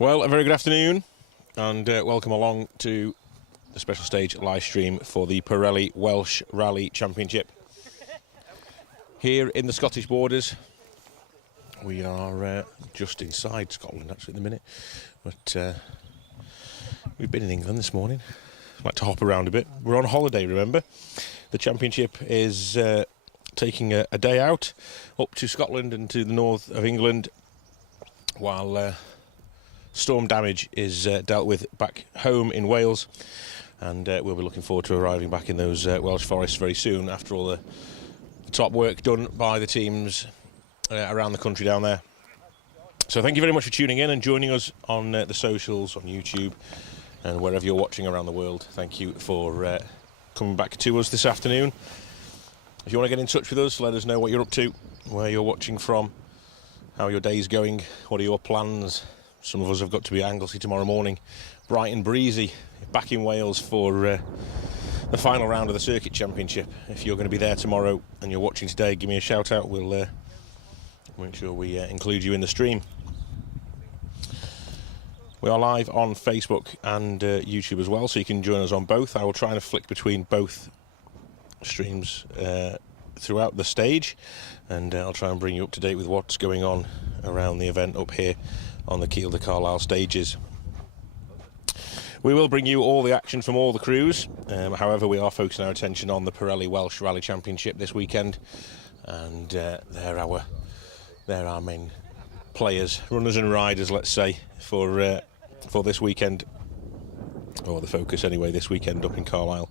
Well, a very good afternoon and welcome along to the special stage live stream for the Pirelli Welsh Rally Championship. Here in the Scottish borders, we are just inside Scotland actually at the minute, but we've been in England this morning. I'd like to hop around a bit. We're on holiday, remember. The championship is taking a day out up to Scotland and to the north of England while storm damage is dealt with back home in Wales, and we'll be looking forward to arriving back in those Welsh forests very soon after all the top work done by the teams around the country down there. So thank you very much for tuning in and joining us on the socials, on YouTube and wherever you're watching around the world. Thank you for coming back to us this afternoon. If you want to get in touch with us, let us know what you're up to, where you're watching from, how your day's going, what are your plans. Some of us have got to be at Anglesey tomorrow morning, bright and breezy, back in Wales for the final round of the Circuit Championship. If you're going to be there tomorrow and you're watching today, give me a shout out. We'll make sure we include you in the stream. We are live on Facebook and YouTube as well, so you can join us on both. I will try and flick between both streams throughout the stage, and I'll try and bring you up to date with what's going on around the event up here on the Kiel to Carlisle stages. We will bring you all the action from all the crews. However, we are focusing our attention on the Pirelli Welsh Rally Championship this weekend, and they're our main players, runners and riders, let's say, for this weekend, or the focus anyway this weekend up in Carlisle.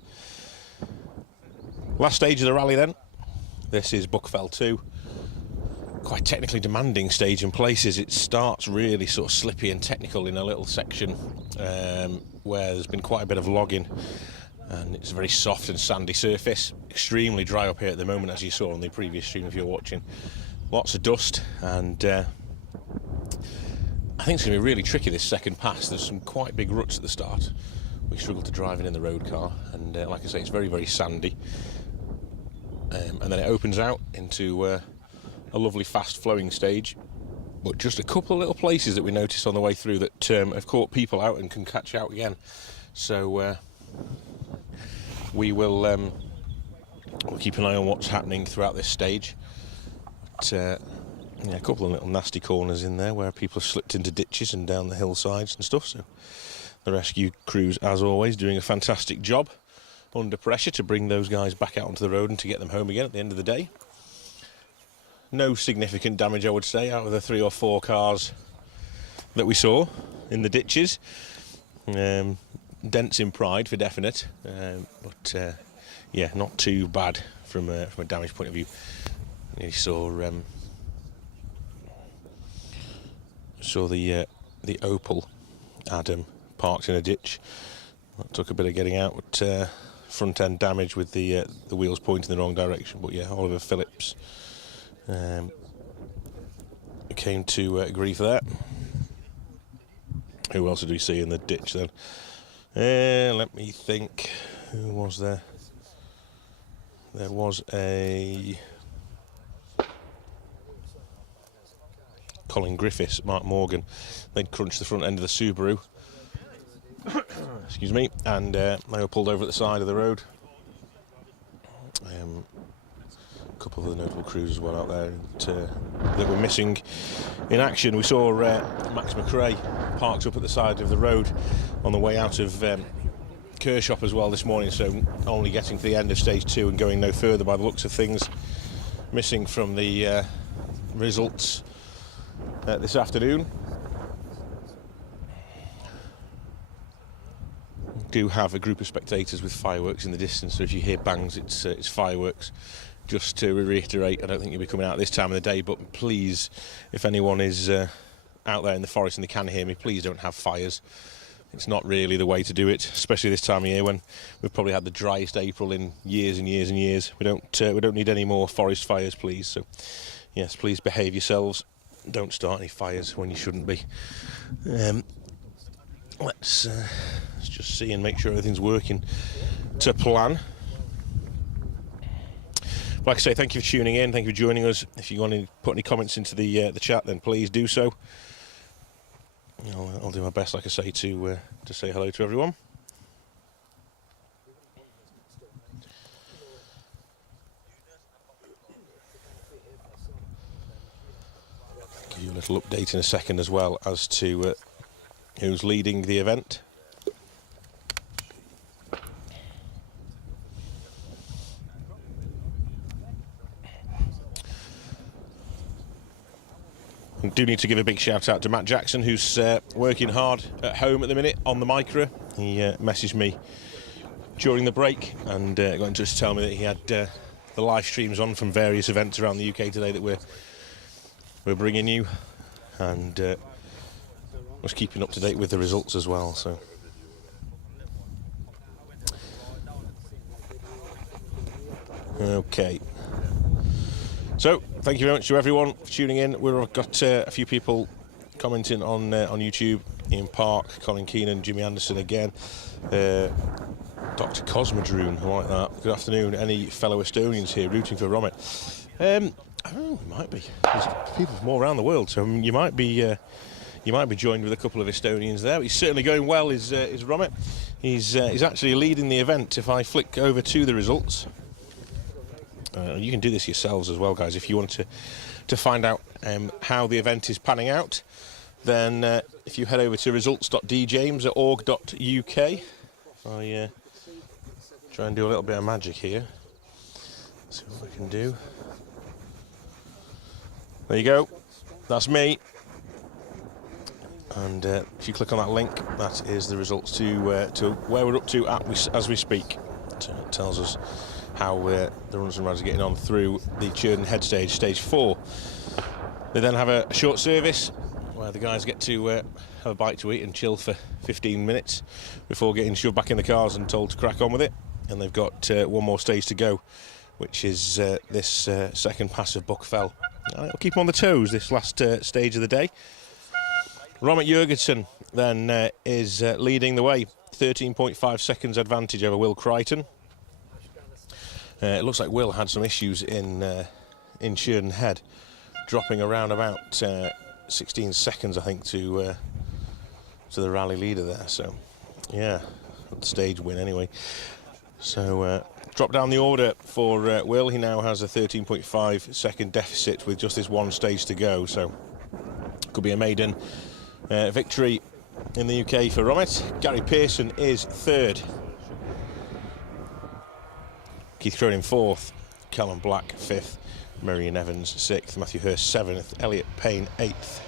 Last stage of the rally then. This is Buckfell 2. Quite technically demanding stage in places. It starts really sort of slippy and technical in a little section where there's been quite a bit of logging, and it's a very soft and sandy surface. Extremely dry up here at the moment, as you saw on the previous stream if you're watching. Lots of dust, and I think it's going to be really tricky this second pass. There's some quite big ruts at the start. We struggle to drive in the road car, and like I say, it's very, very sandy. And then it opens out into a lovely fast flowing stage, but just a couple of little places that we noticed on the way through that have caught people out and can catch out again. So we'll keep an eye on what's happening throughout this stage. But yeah, a couple of little nasty corners in there where people have slipped into ditches and down the hillsides and stuff. So the rescue crews, as always, doing a fantastic job under pressure to bring those guys back out onto the road and to get them home again at the end of the day. No significant damage, I would say, out of the 3 or 4 cars that we saw in the ditches. Dents in pride for definite, but yeah, not too bad from a damage point of view. You saw the Opel Adam parked in a ditch. That took a bit of getting out, but front end damage with the wheels pointing in the wrong direction. But yeah, Oliver Phillips came to grief there. Who else did we see in the ditch then? Let me think. Who was there? There was a Colin Griffiths, Mark Morgan. They'd crunched the front end of the Subaru. Excuse me, and they were pulled over at the side of the road. A couple of the notable crews as well out there that were missing in action. We saw Max McRae parked up at the side of the road on the way out of Kershaw as well this morning, so only getting to the end of stage 2 and going no further by the looks of things. Missing from the results this afternoon. Do have a group of spectators with fireworks in the distance, so if you hear bangs, it's fireworks. Just to reiterate, I don't think you'll be coming out this time of the day, but please, if anyone is out there in the forest and they can hear me, please don't have fires. It's not really the way to do it, especially this time of year when we've probably had the driest April in years and years and years. We don't need any more forest fires, please. So yes, please behave yourselves. Don't start any fires when you shouldn't be. Let's just see and make sure everything's working to plan. Like I say, thank you for tuning in, thank you for joining us. If you want to put any comments into the chat, then please do so. I'll do my best, like I say, to say hello to everyone. Give you a little update in a second as well as to who's leading the event. I do need to give a big shout out to Matt Jackson, who's working hard at home at the minute on the micro. He messaged me during the break and got in touch to tell me that he had the live streams on from various events around the UK today that we're bringing you, and was keeping up to date with the results as well. So okay. So, thank you very much to everyone for tuning in. We've got a few people commenting on YouTube. Ian Park, Colin Keenan, Jimmy Anderson again. Dr. Cosmodrune, I like that. Good afternoon. Any fellow Estonians here rooting for Romet? I don't know, might be. There's people from all around the world, so you might be joined with a couple of Estonians there. He's certainly going well, is Romet. He's actually leading the event. If I flick over to the results... you can do this yourselves as well, guys. If you want to find out how the event is panning out, then if you head over to results.djames.org.uk, I try and do a little bit of magic here. See what I can do. There you go. That's me. And if you click on that link, that is the results to where we're up to as we speak. So it tells us how the runners and riders are getting on through the Churden Head stage, stage 4. They then have a short service where the guys get to have a bite to eat and chill for 15 minutes before getting shoved back in the cars and told to crack on with it. And they've got one more stage to go, which is this second pass of Buckfell. It'll keep them on the toes, this last stage of the day. Romet Jurgensen then is leading the way, 13.5 seconds advantage over Will Crichton. It looks like Will had some issues in Churden Head, dropping around about 16 seconds, I think, to the rally leader there. So, yeah, stage win anyway. So, drop down the order for Will. He now has a 13.5 second deficit with just this one stage to go. So, could be a maiden victory in the UK for Romet. Gary Pearson is third. Keith Cronin 4th, Callum Black 5th, Marion Evans 6th, Matthew Hurst 7th, Elliot Payne 8th.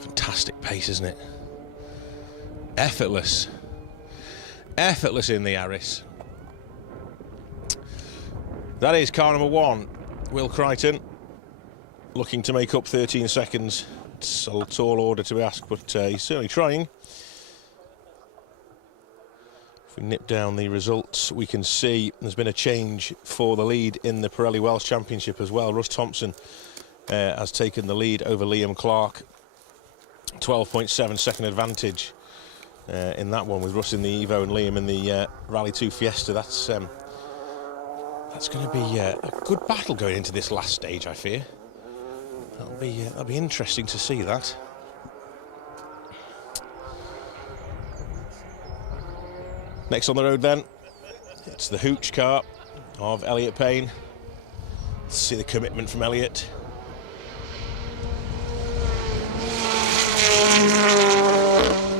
Fantastic pace, isn't it? Effortless. Effortless in the Aris. That is car number 1, Will Crichton, looking to make up 13 seconds. It's a tall order to be asked, but he's certainly trying. If we nip down the results, we can see there's been a change for the lead in the Pirelli Welsh Championship as well. Russ Thompson has taken the lead over Liam Clark. 12.7 second advantage in that one, with Russ in the Evo and Liam in the Rally 2 Fiesta. That's going to be a good battle going into this last stage, I fear. That'll be interesting to see that. Next on the road then, it's the Hooch car of Elliot Payne. Let's see the commitment from Elliot.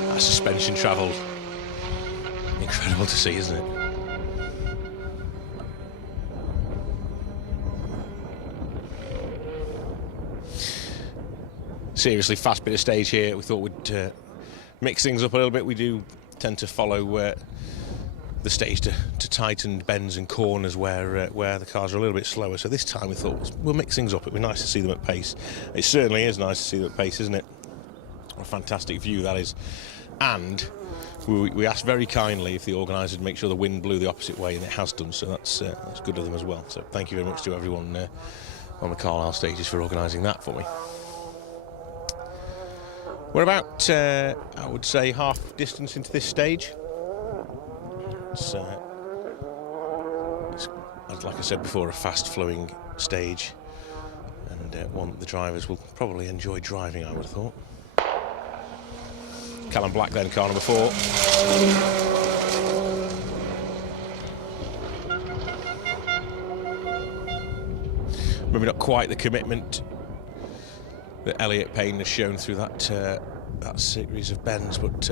That suspension travelled. Incredible to see, isn't it? Seriously fast bit of stage here. We thought we'd mix things up a little bit. We do tend to follow the stage to tighten bends and corners where the cars are a little bit slower. So this time we thought we'll mix things up. It'd be nice to see them at pace. It certainly is nice to see them at pace, isn't it? What a fantastic view that is. And we asked very kindly if the organisers would make sure the wind blew the opposite way, and it has done. So that's good of them as well. So thank you very much to everyone on the Carlisle stages for organising that for me. We're about, I would say, half distance into this stage. It's like I said before, a fast-flowing stage, and one that the drivers will probably enjoy driving, I would have thought. Callum Black then, car number 4. Maybe not quite the commitment that Elliot Payne has shown through that series of bends, but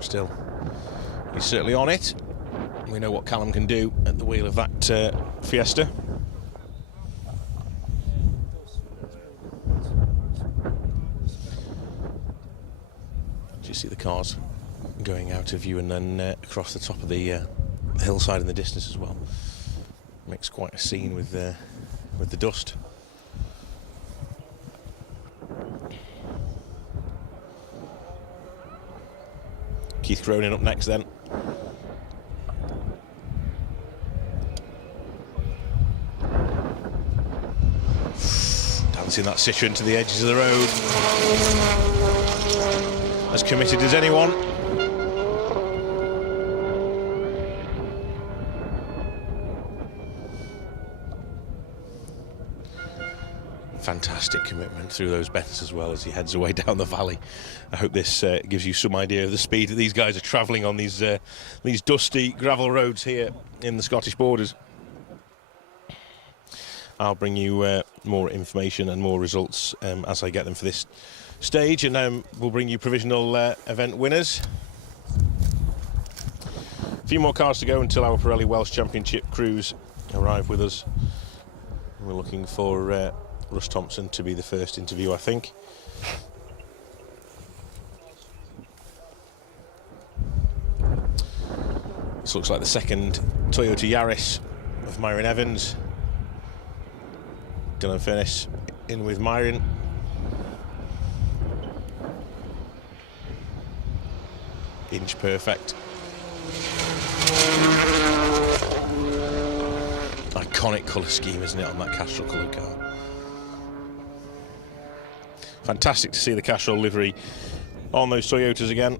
still, he's certainly on it. We know what Callum can do at the wheel of that Fiesta. Do you see the cars going out of view and then across the top of the hillside in the distance as well? Makes quite a scene with the dust. Keith Cronin up next then. Dancing that Citroen to the edges of the road. As committed as anyone. Fantastic commitment through those bends as well as he heads away down the valley. I hope this gives you some idea of the speed that these guys are travelling on these dusty gravel roads here in the Scottish borders. I'll bring you more information and more results as I get them for this stage, and we'll bring you provisional event winners. A few more cars to go until our Pirelli Welsh Championship crews arrive with us. We're looking for Russ Thompson to be the first interview, I think. This looks like the second Toyota Yaris of Myron Evans. Dylan Furness in with Myron. Inch perfect. Iconic colour scheme, isn't it, on that Castrol coloured car? Fantastic to see the Castrol livery on those Toyotas again.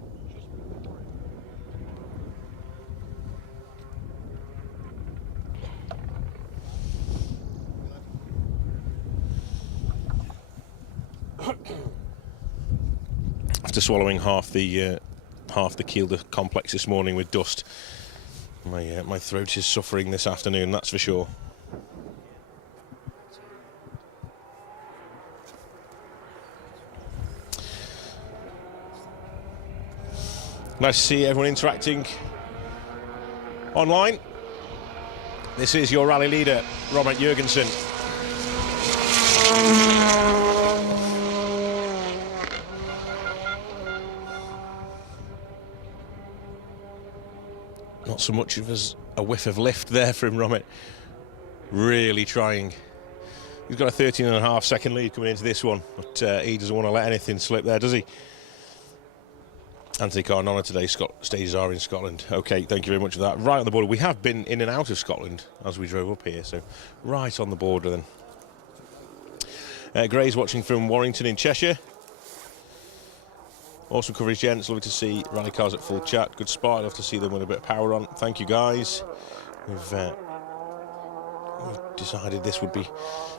After swallowing half the Kielder complex this morning with dust, my throat is suffering this afternoon, that's for sure. Nice to see everyone interacting online. This is your rally leader, Robert Jurgensen. Not so much of as a whiff of lift there from Robert. Really trying. He's got a 13.5-second lead coming into this one, but he doesn't want to let anything slip there, does he? Anthony Carnona today, stages are in Scotland. Okay, thank you very much for that. Right on the border. We have been in and out of Scotland as we drove up here, so right on the border then. Gray's watching from Warrington in Cheshire. Awesome coverage, gents. Lovely to see rally cars at full chat. Good spot. Love to see them with a bit of power on. Thank you, guys. We've decided this would be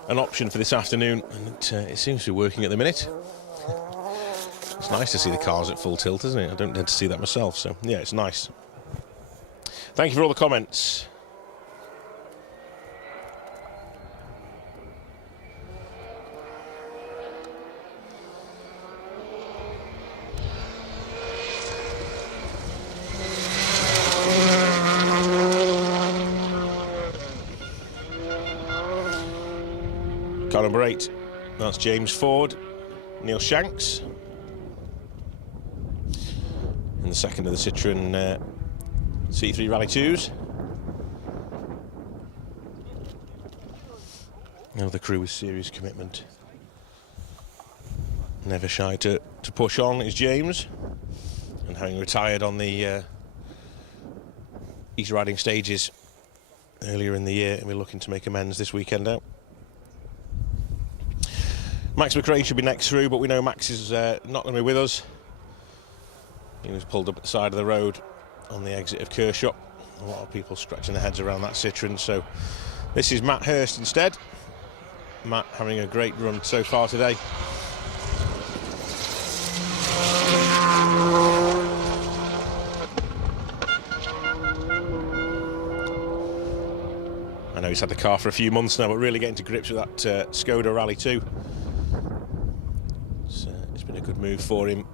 an option for this afternoon, and it seems to be working at the minute. It's nice to see the cars at full tilt, isn't it? I don't tend to see that myself, so yeah, it's nice. Thank you for all the comments. Car number 8, that's James Ford, Neil Shanks. And the second of the Citroen C3 Rally 2s. Now the crew with serious commitment. Never shy to push on is James. And having retired on the East Riding stages earlier in the year, we're looking to make amends this weekend out. Max McRae should be next through, but we know Max is not going to be with us. He was pulled up at the side of the road on the exit of Kershaw. A lot of people scratching their heads around that Citroen, so This is Matt Hurst instead. Matt having a great run so far today. I know he's had the car for a few months now, but really getting to grips with that Skoda Rally 2. It's been a good move for him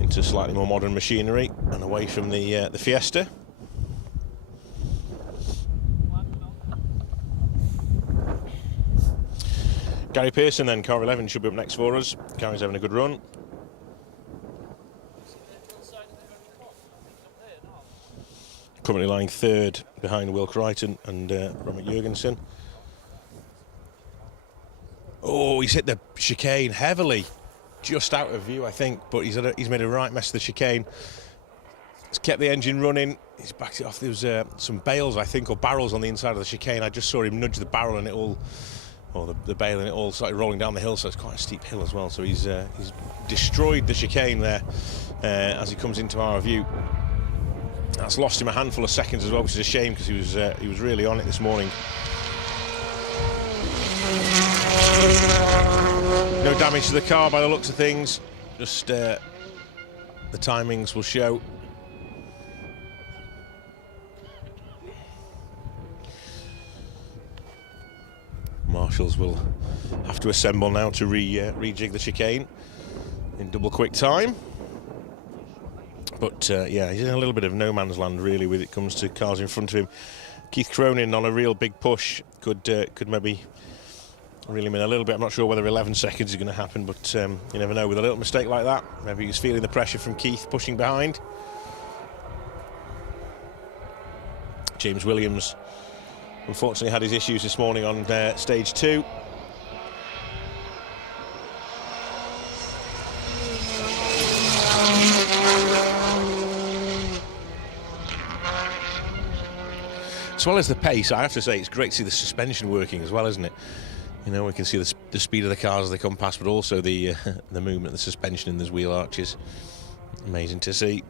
into slightly more modern machinery and away from the Fiesta. Gary Pearson then, car 11, should be up next for us. Gary's having a good run. Currently lying third behind Will Crichton and Robert Jurgensen. Oh, he's hit the chicane heavily. Just out of view, I think, but he's made a right mess of the chicane. He's kept the engine running. He's backed it off. There was some bales, I think, or barrels on the inside of the chicane. I just saw him nudge the barrel and it all, or the bale, and it all started rolling down the hill, so it's quite a steep hill as well. So he's destroyed the chicane there as he comes into our view. That's lost him a handful of seconds as well, which is a shame because he was really on it this morning. No damage to the car by the looks of things. Just the timings will show. Marshals will have to assemble now to rejig the chicane in double quick time. But yeah, he's in a little bit of no man's land really when it comes to cars in front of him. Keith Cronin on a real big push could maybe reel him in a little bit. I'm not sure whether 11 seconds is going to happen, but you never know with a little mistake like that. Maybe he's feeling the pressure from Keith pushing behind. James Williams unfortunately had his issues this morning on stage 2. As well as the pace, I have to say it's great to see the suspension working as well, isn't it? You know, we can see the speed of the cars as they come past, but also the movement, the suspension in those wheel arches. Amazing to see.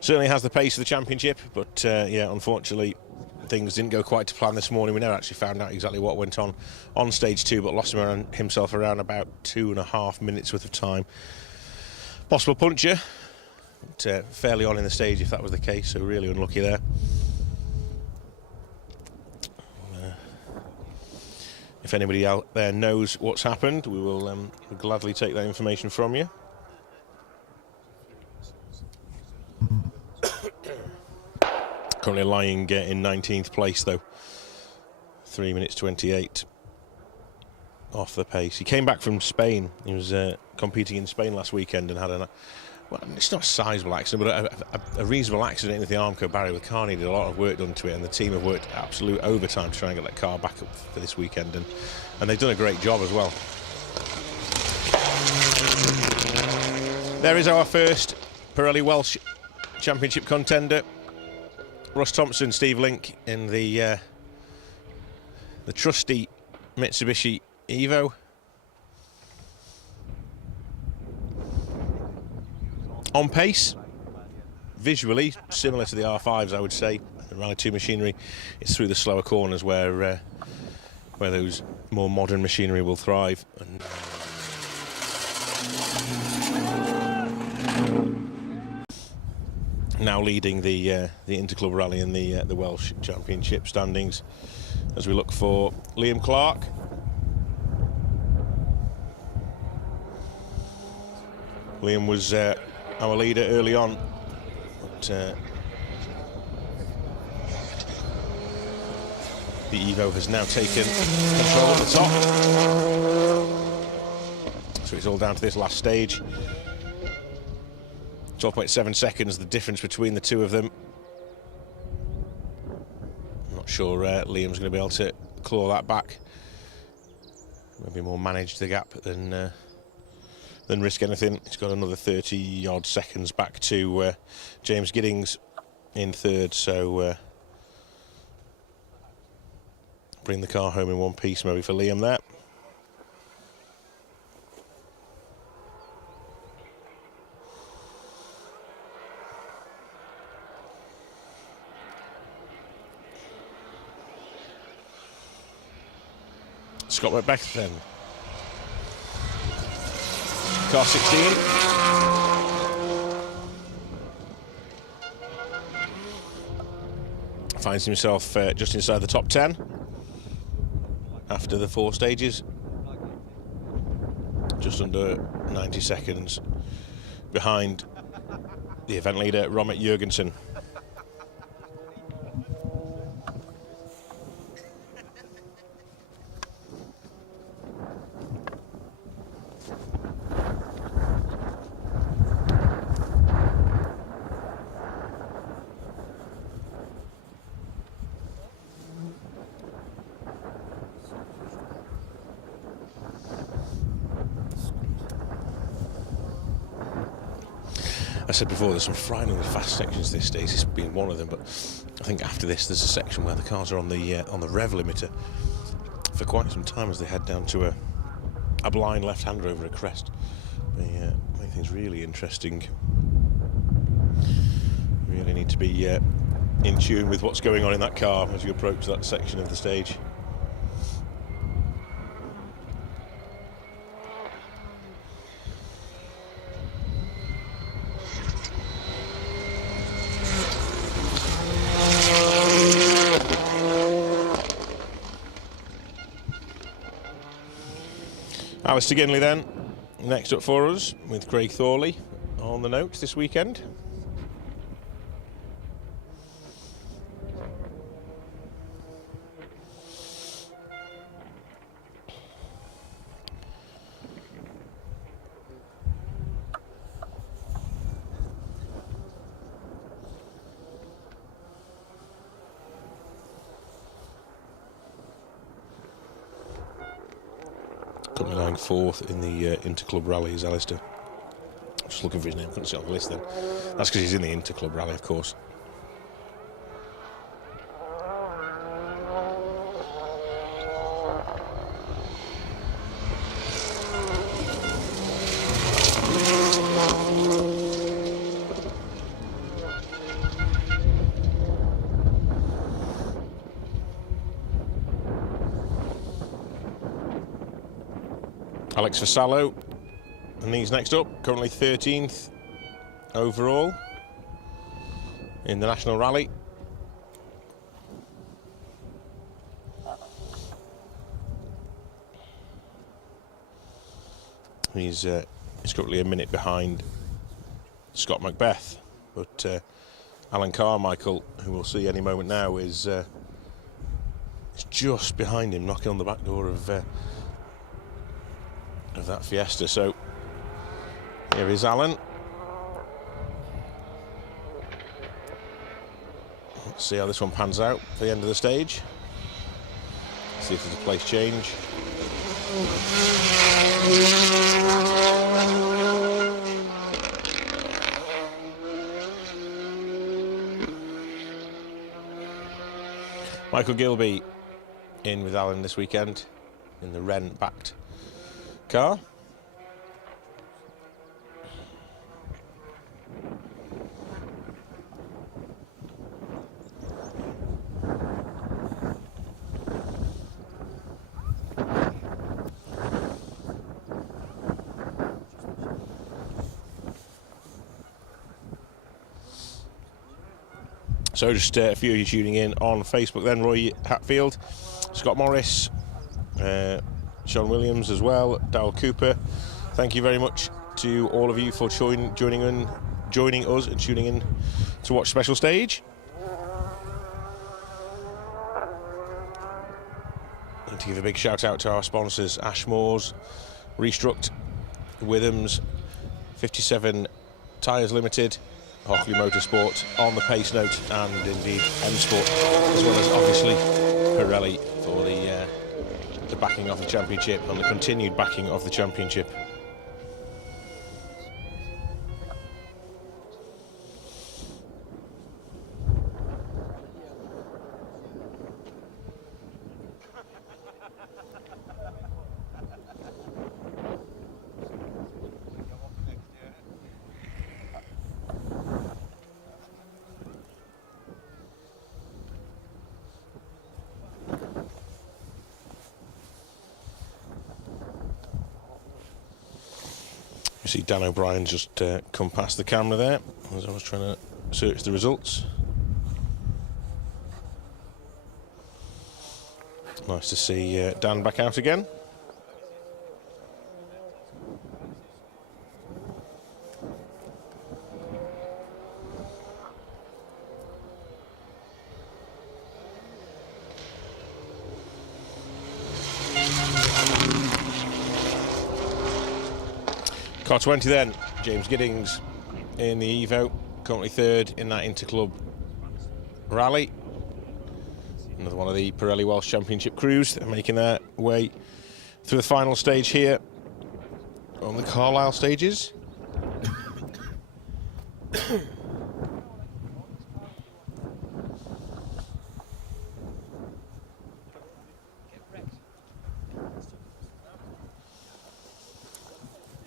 Certainly has the pace of the championship, but yeah, unfortunately things didn't go quite to plan this morning. We never actually found out exactly what went on stage 2, but lost himself around about 2.5 minutes worth of time. Possible puncture. But, fairly on in the stage if that was the case, so really unlucky there. If anybody out there knows what's happened, we will gladly take that information from you. Currently lying in 19th place though, 3 minutes 28 off the pace. He came back from Spain. He was competing in Spain last weekend and had well, it's not a sizable accident, but a reasonable accident with the Armco barrier. The car needed a lot of work done to it, and the team have worked absolute overtime to try and get that car back up for this weekend, and they've done a great job as well. There is our first Pirelli Welsh Championship contender. Russ Thompson, Steve Link in the trusty Mitsubishi Evo. On pace, visually similar to the R5s, I would say. The Rally 2 machinery is through the slower corners where those more modern machinery will thrive. And now leading the Interclub Rally in the Welsh Championship standings as we look for Liam Clark. Liam was our leader early on, but the Evo has now taken control at the top. So it's all down to this last stage. 12.7 seconds, the difference between the two of them. I'm not sure Liam's going to be able to claw that back. Maybe more manage the gap than risk anything. He's got another 30-odd seconds back to James Giddings in third, so bring the car home in one piece maybe for Liam there. Scott Macbeth then. Car 16. Finds himself just inside the top 10 after the 4 stages. Just under 90 seconds behind the event leader, Romet Jurgensen. I said before, there's some frighteningly fast sections this stage, this being one of them, but I think after this there's a section where the cars are on the rev limiter for quite some time as they head down to a blind left-hander over a crest. They make things really interesting. You really need to be in tune with what's going on in that car as you approach that section of the stage. Alistair Ginley then, next up for us, with Craig Thorley on the notes this weekend. Currently lying 4th in the Interclub Rally is Alistair. Just looking for his name, couldn't see it on the list then. That's because he's in the Interclub Rally, of course. Alex Vassallo, and he's next up, currently 13th overall in the National Rally. He's currently a minute behind Scott Macbeth, but Alan Carmichael, who we'll see any moment now, is just behind him, knocking on the back door of that Fiesta. So here is Alan. Let's see how this one pans out for the end of the stage. See if there's a place change. Michael Gilby in with Alan this weekend in the Wren-backed car. So just a few of you tuning in on Facebook then. Roy Hatfield, Scott Morris, Sean Williams as well, Darryl Cooper. Thank you very much to all of you for joining us and tuning in to watch Special Stage. And to give a big shout out to our sponsors, Ashmore's, Restruct, Withams, 57 Tyres Limited, Hockley Motorsport, On the Pace Note, and indeed M Sport, as well as obviously Pirelli for the backing of the championship and the continued backing of the championship. You see Dan O'Brien just come past the camera there as I was trying to search the results. Nice to see Dan back out again. Car 20 then, James Giddings in the Evo, currently third in that Interclub rally. Another one of the Pirelli Welsh Championship crews. They're making their way through the final stage here on the Carlisle stages.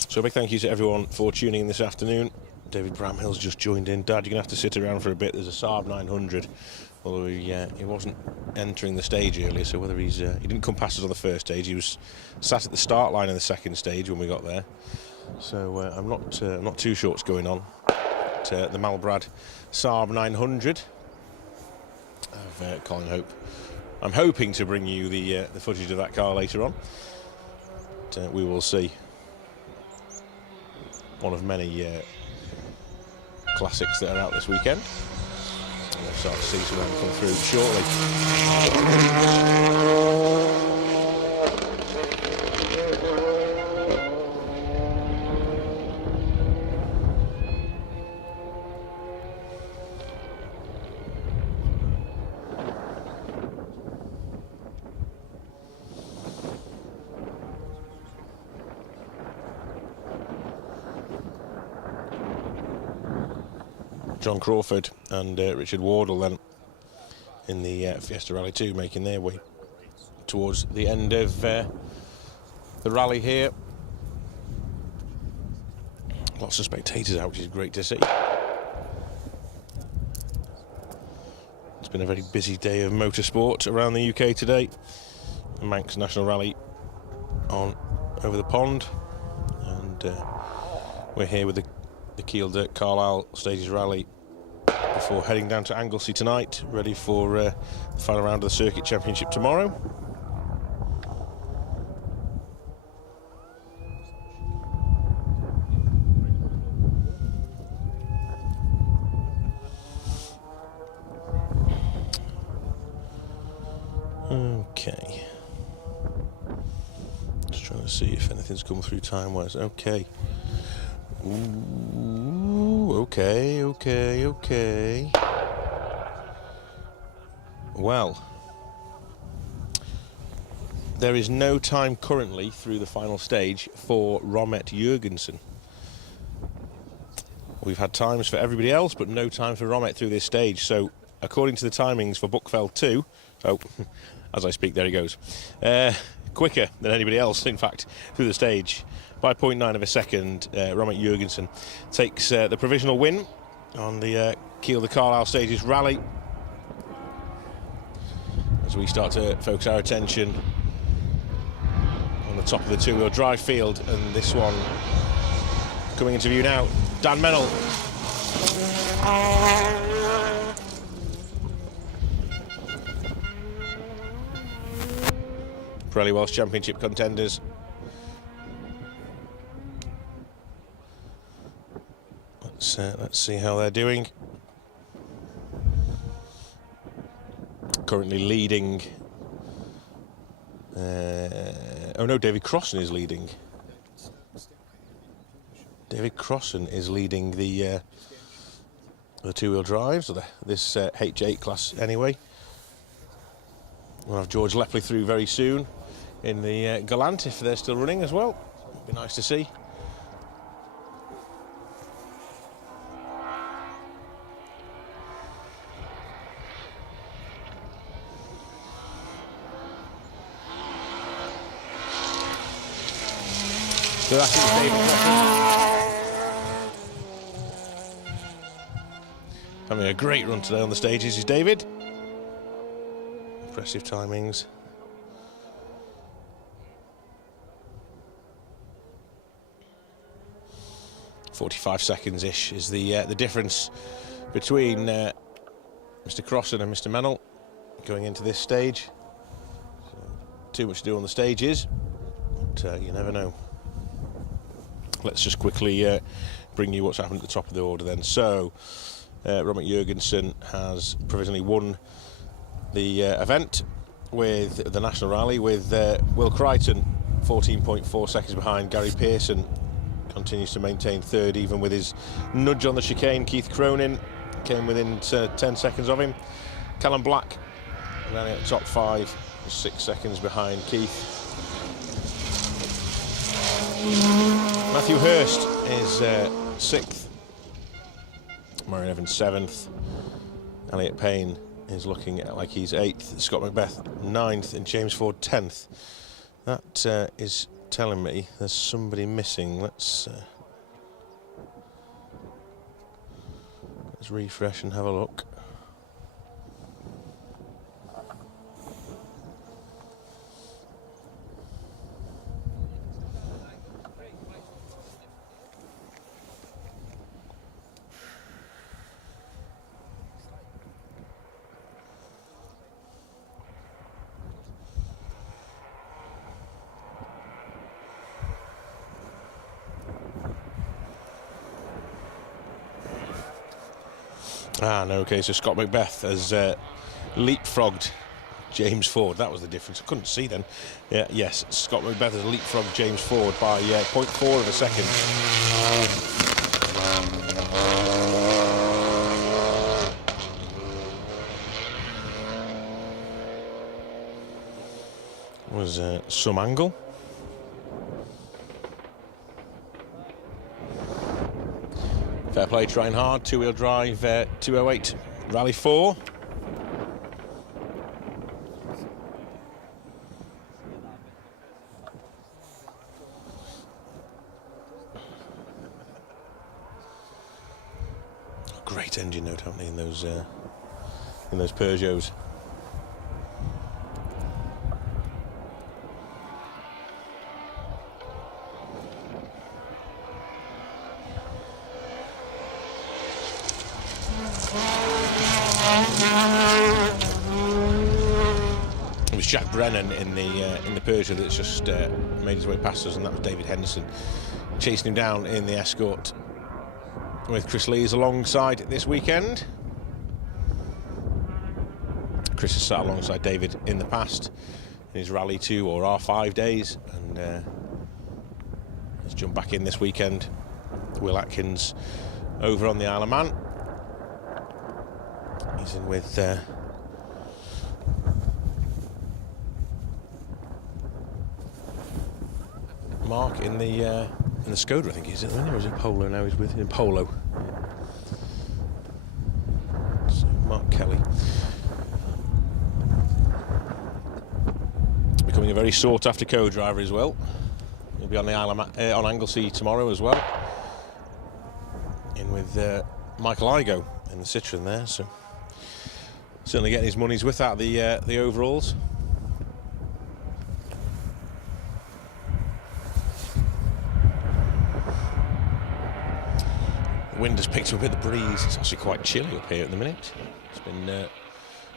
So a big thank you to everyone for tuning in this afternoon. David Bramhill's just joined in. Dad, you're going to have to sit around for a bit. There's a Saab 900, although he wasn't entering the stage earlier, so whether he didn't come past us on the first stage, he was sat at the start line in the second stage when we got there. So I'm not too sure what's going on. But, the Malbrad Saab 900 of Colin Hope. I'm hoping to bring you the footage of that car later on. But, we will see. One of many classics that are out this weekend. We'll start to see some of them come through shortly. John Crawford and Richard Wardle then in the Fiesta Rally 2, making their way towards the end of the rally here. Lots of spectators out, which is great to see. It's been a very busy day of motorsport around the UK today. The Manx National Rally on over the pond, and we're here with the Kielder Carlisle Stages Rally before heading down to Anglesey tonight, ready for the final round of the Circuit Championship tomorrow. Okay. Just trying to see if anything's come through time-wise. Okay. Ooh, okay. Well, there is no time currently through the final stage for Romet Jurgensen. We've had times for everybody else, but no time for Romet through this stage. So, according to the timings for Buckfeld 2, oh, as I speak, there he goes, quicker than anybody else, in fact, through the stage. By 0.9 of a second, Romet Jurgensen takes the provisional win on the Kielder Carlisle Stages Rally. As we start to focus our attention on the top of the two-wheel drive field, and this one coming into view now, Dan Mennell. Pirelli Welsh Championship contenders. Let's see how they're doing. Currently leading. Oh no, David Crossan is leading. David Crossan is leading the two-wheel drives, or this H8 class anyway. We'll have George Lepley through very soon in the Galant if they're still running as well. Be nice to see. So that is David Crossan. Having a great run today on the stages is David. Impressive timings. 45 seconds-ish is the difference between Mr. Crossan and Mr. Mennell going into this stage. So, too much to do on the stages, but you never know. Let's just quickly bring you what's happened at the top of the order then. So, Robert Jurgensen has provisionally won the event with the National Rally, with Will Crichton 14.4 seconds behind. Gary Pearson continues to maintain third, even with his nudge on the chicane. Keith Cronin came within 10 seconds of him. Callum Black running at top 5, 6 seconds behind Keith. Matthew Hurst is 6th, Marion Evans 7th, Elliot Payne is looking like he's 8th, Scott Macbeth 9th, and James Ford 10th. That is telling me there's somebody missing. Let's refresh and have a look. No, okay, so Scott Macbeth has leapfrogged James Ford. That was the difference. I couldn't see then. Yeah, yes, Scott Macbeth has leapfrogged James Ford by 0.4 of a second. Was some angle. Fair play, trying hard. Two-wheel drive, 208 Rally 4. Great engine note, haven't they, in those Peugeots. It was Jack Brennan in the Peugeot that's just made his way past us, and that was David Henderson chasing him down in the Escort with Chris Lees alongside this weekend. Chris has sat alongside David in the past in his Rally 2 or R5 days, and has jumped back in this weekend. Will Atkins over on the Isle of Man. He's in with Mark in the Skoda, I think he's at the minute, or is it Polo now? He's with him. Polo. So Mark Kelly. Becoming a very sought-after co-driver as well. He'll be on the Isle of on Anglesey tomorrow as well. In with Michael Igo in the Citroen there, so certainly getting his money's worth out of the overalls. The wind has picked up a bit of the breeze. It's actually quite chilly up here at the minute. It's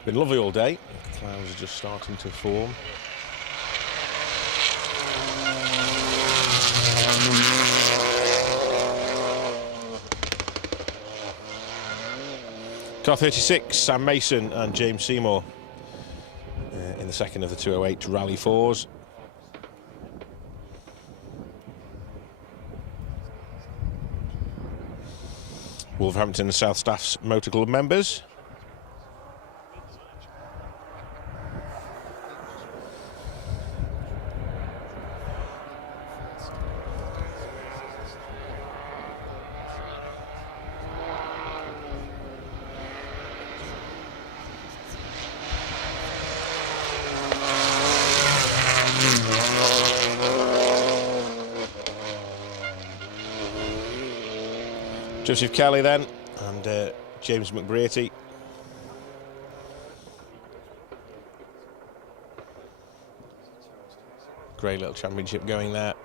been lovely all day. The clouds are just starting to form. Car 36, Sam Mason and James Seymour in the second of the 208 Rally 4s. Wolverhampton and South Staff's Motor Club members. Joseph Kelly then, and James McBrearty. Great little championship going there.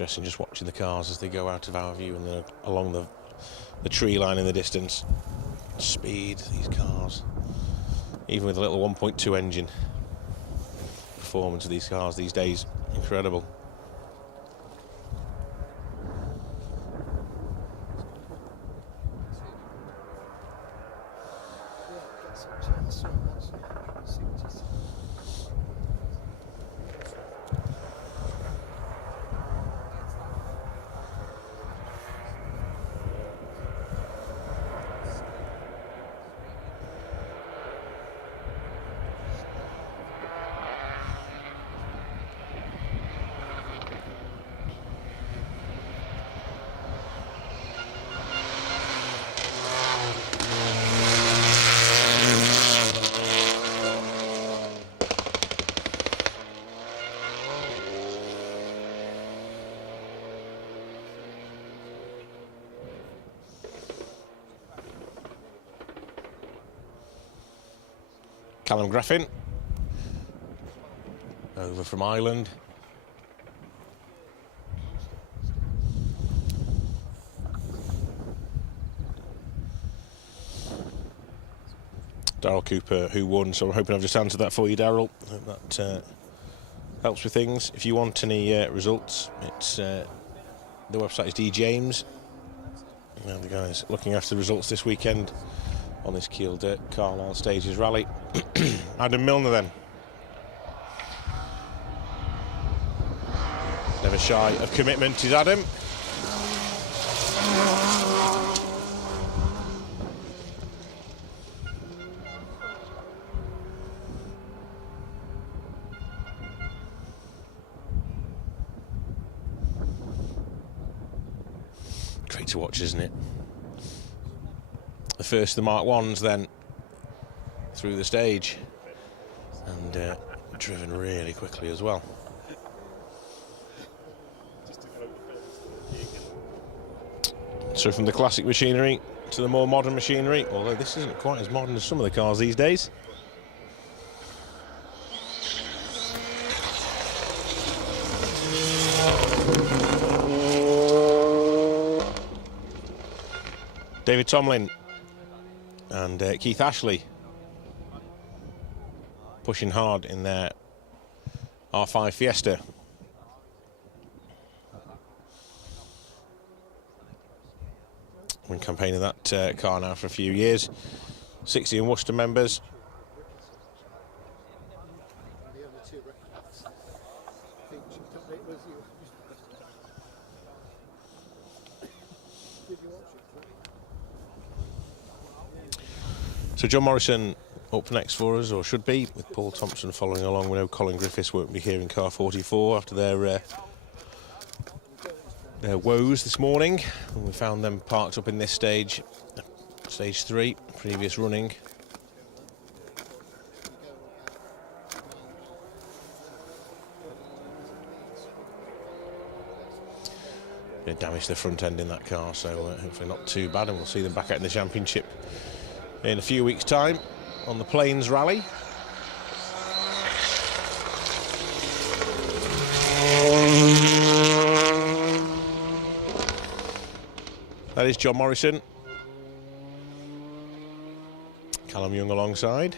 interesting just watching the cars as they go out of our view and they're along the tree line in the distance. Speed, these cars, even with a little 1.2 engine. Performance of these cars these days, incredible. Callum Graffin over from Ireland. Daryl Cooper, who won, so I'm hoping I've just answered that for you, Daryl. That helps with things. If you want any results, it's the website is D James. Now the guys looking after the results this weekend on this Keeled Carlisle Stages Rally. Adam Milner then. Never shy of commitment is Adam. Great to watch, isn't it? The first of the Mark 1s then through the stage and driven really quickly as well. So from the classic machinery to the more modern machinery, although this isn't quite as modern as some of the cars these days. David Tomlin and Keith Ashley pushing hard in their R5 Fiesta. Been campaigning that car now for a few years. 60 in Worcester members. So John Morrison up next for us, or should be, with Paul Thompson following along. We know Colin Griffiths won't be here in car 44 after their woes this morning. And we found them parked up in this stage, stage 3, previous running. They damaged the front end in that car, so hopefully not too bad, and we'll see them back out in the championship in a few weeks' time on the Plains Rally. That is John Morrison. Callum Young alongside.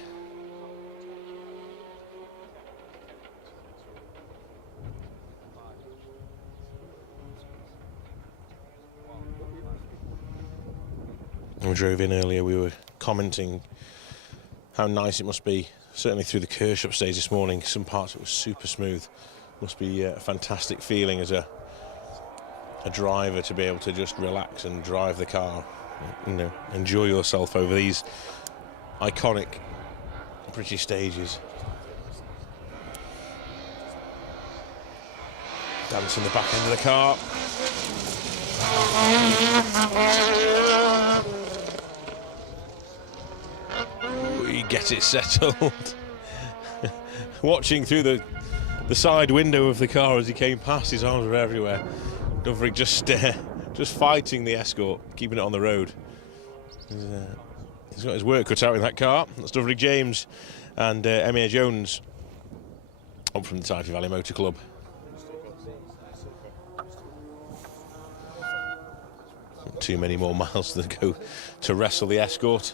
When we drove in earlier, we were commenting how nice it must be, certainly through the Kirshop stage this morning. Some parts it was super smooth. Must be a fantastic feeling as a driver to be able to just relax and drive the car, you know, enjoy yourself over these iconic British stages. Dancing the back end of the car. We get it settled. Watching through the side window of the car as he came past, his arms were everywhere. Dovrig just fighting the escort, keeping it on the road. He's got his work cut out in that car. That's Dovrig James and Emir Jones up from the Typhy Valley Motor Club. too many more miles to go to wrestle the escort.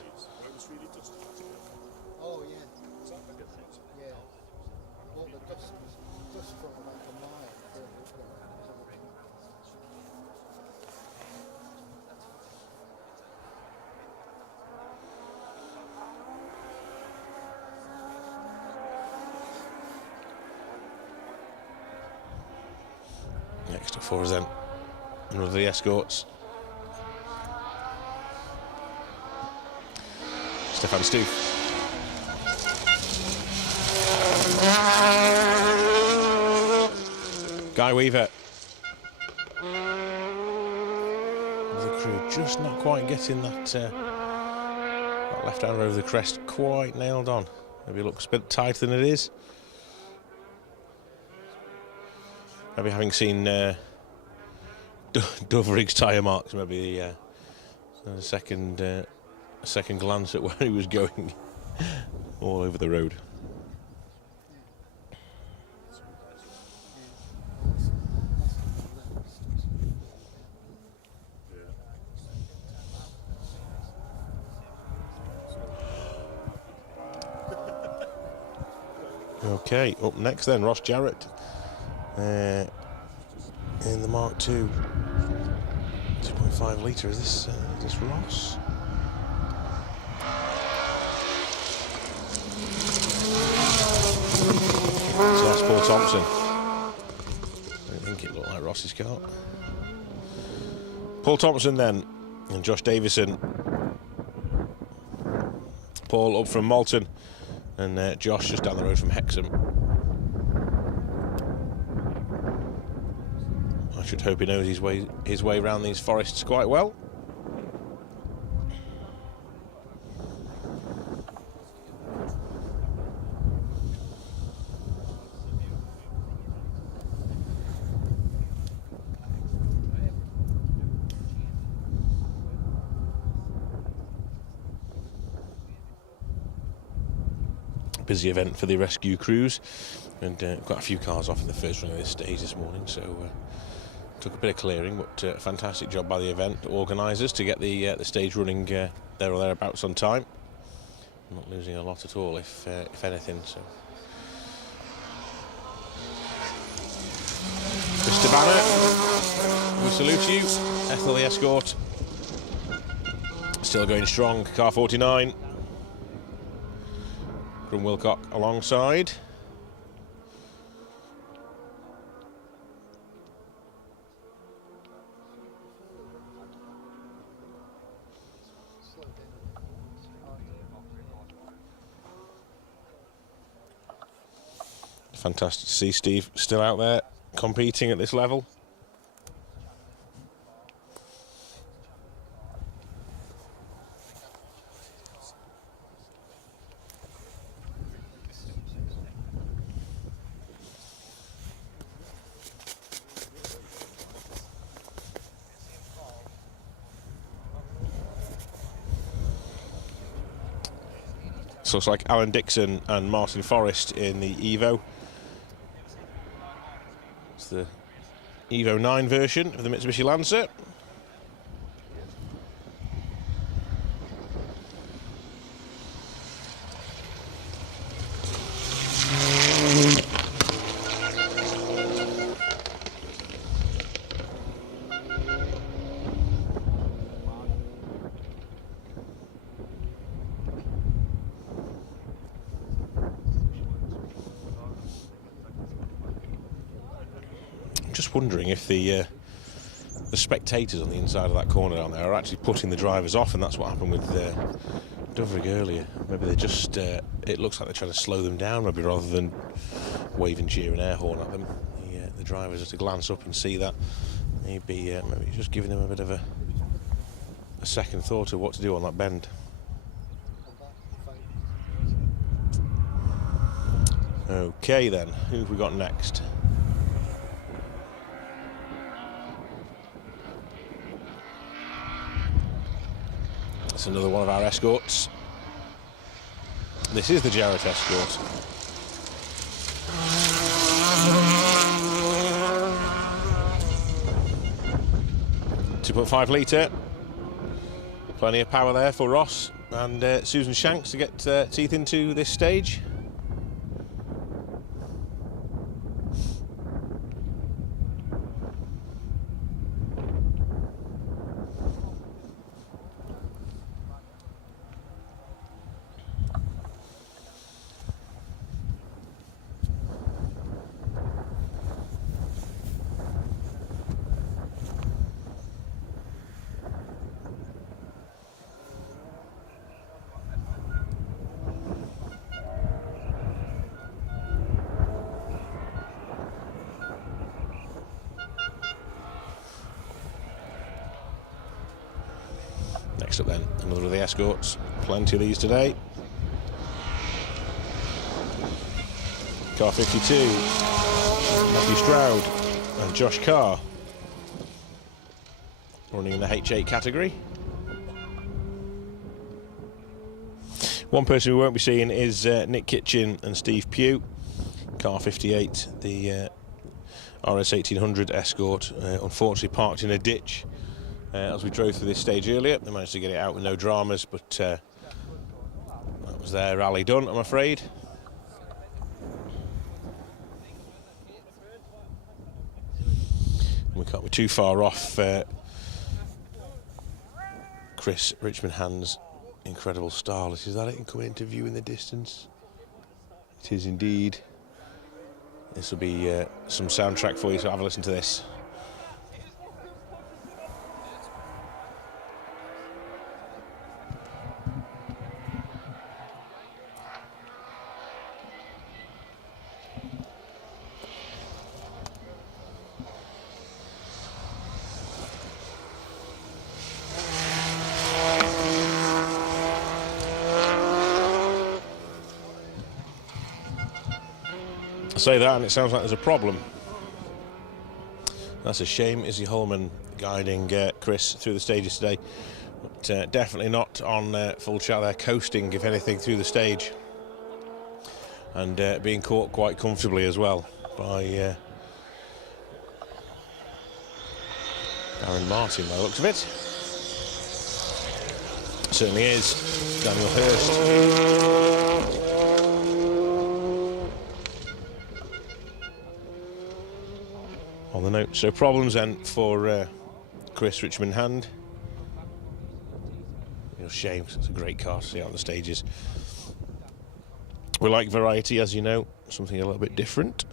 Next up for us then, one of the escorts. Stefan Stoof. Guy Weaver. The crew just not quite getting that left hand over the crest quite nailed on. Maybe it looks a bit tighter than it is. Maybe having seen Doverig's tyre marks, maybe a second glance at where he was going all over the road. Okay, up next then, Ross Jarrett. In the Mark II 2.5 litre. Is this Ross? So that's Paul Thompson. I don't think it looked like Ross's car. Paul Thompson then, and Josh Davison. Paul up from Malton, and Josh just down the road from Hexham. I should hope he knows his way around these forests quite well. Busy event for the rescue crews, and quite a few cars off in the first run of this stage this morning, so took a bit of clearing, but fantastic job by the event organisers to get the stage running there or thereabouts on time. Not losing a lot at all, if anything. So, Mr. Banner, we salute you. Ethel the escort, still going strong. Car 49. From Wilcock alongside. Fantastic to see Steve still out there competing at this level. So it's like Alan Dixon and Martin Forrest in the Evo. It's the Evo 9 version of the Mitsubishi Lancer. Just wondering if the spectators on the inside of that corner down there are actually putting the drivers off, and that's what happened with Doverig earlier. Maybe they just it looks like they're trying to slow them down, maybe, rather than waving cheer and air horn at them. The drivers just to glance up and see that. Maybe just giving them a bit of a second thought of what to do on that bend. Okay then, who have we got next? That's another one of our escorts. This is the Jarrett escort. .5 litre. Plenty of power there for Ross and Susan Shanks to get teeth into this stage. Next up then, another of the escorts. Plenty of these today. Car 52, Matthew Stroud and Josh Carr, running in the H8 category. One person we won't be seeing is Nick Kitchen and Steve Pugh. Car 58, the RS 1800 escort, unfortunately parked in a ditch as we drove through this stage earlier. They managed to get it out with no dramas, but that was their rally done, I'm afraid. We can't be too far off Chris Richmond-Hand's incredible starlet. Is that it coming into view in the distance? It is indeed. This will be some soundtrack for you, so have a listen to this. I say that and it sounds like there's a problem. That's a shame. Izzy Holman guiding Chris through the stages today, but definitely not on full chat there, coasting if anything through the stage, and being caught quite comfortably as well by Darren Martin by the looks of it. Certainly is. Daniel Hurst. On the note, so problems then for Chris Richmond-Hand. Real shame, it's a great car to see out on the stages. We like variety, as you know, something a little bit different.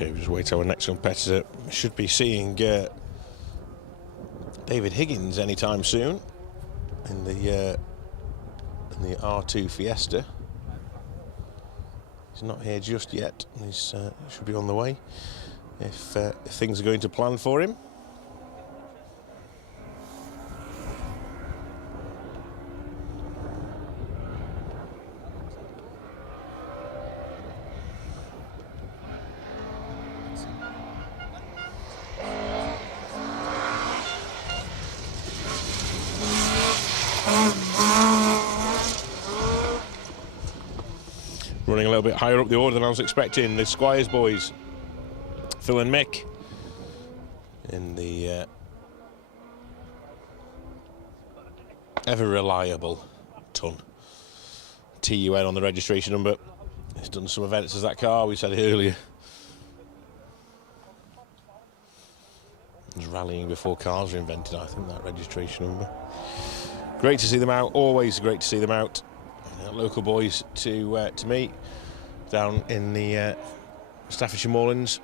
Okay, we just wait our next competitor. We should be seeing David Higgins anytime soon in the R2 Fiesta. He's not here just yet. He should be on the way if things are going to plan for him. Running a little bit higher up the order than I was expecting, the Squires boys, Phil and Mick, in the ever reliable ton. TUN on the registration number. He's done some events as that car, we said it earlier. He's rallying before cars were invented, I think, that registration number. Great to see them out, always great to see them out. Local boys to meet down in the Staffordshire Moorlands.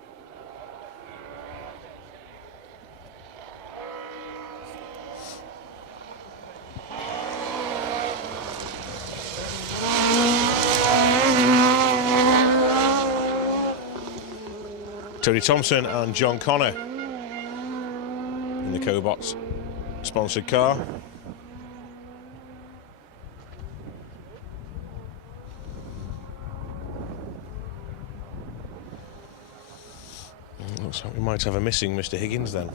Tony Thompson and John Connor in the Cobots. sponsored car. Looks like we might have a missing Mr. Higgins then.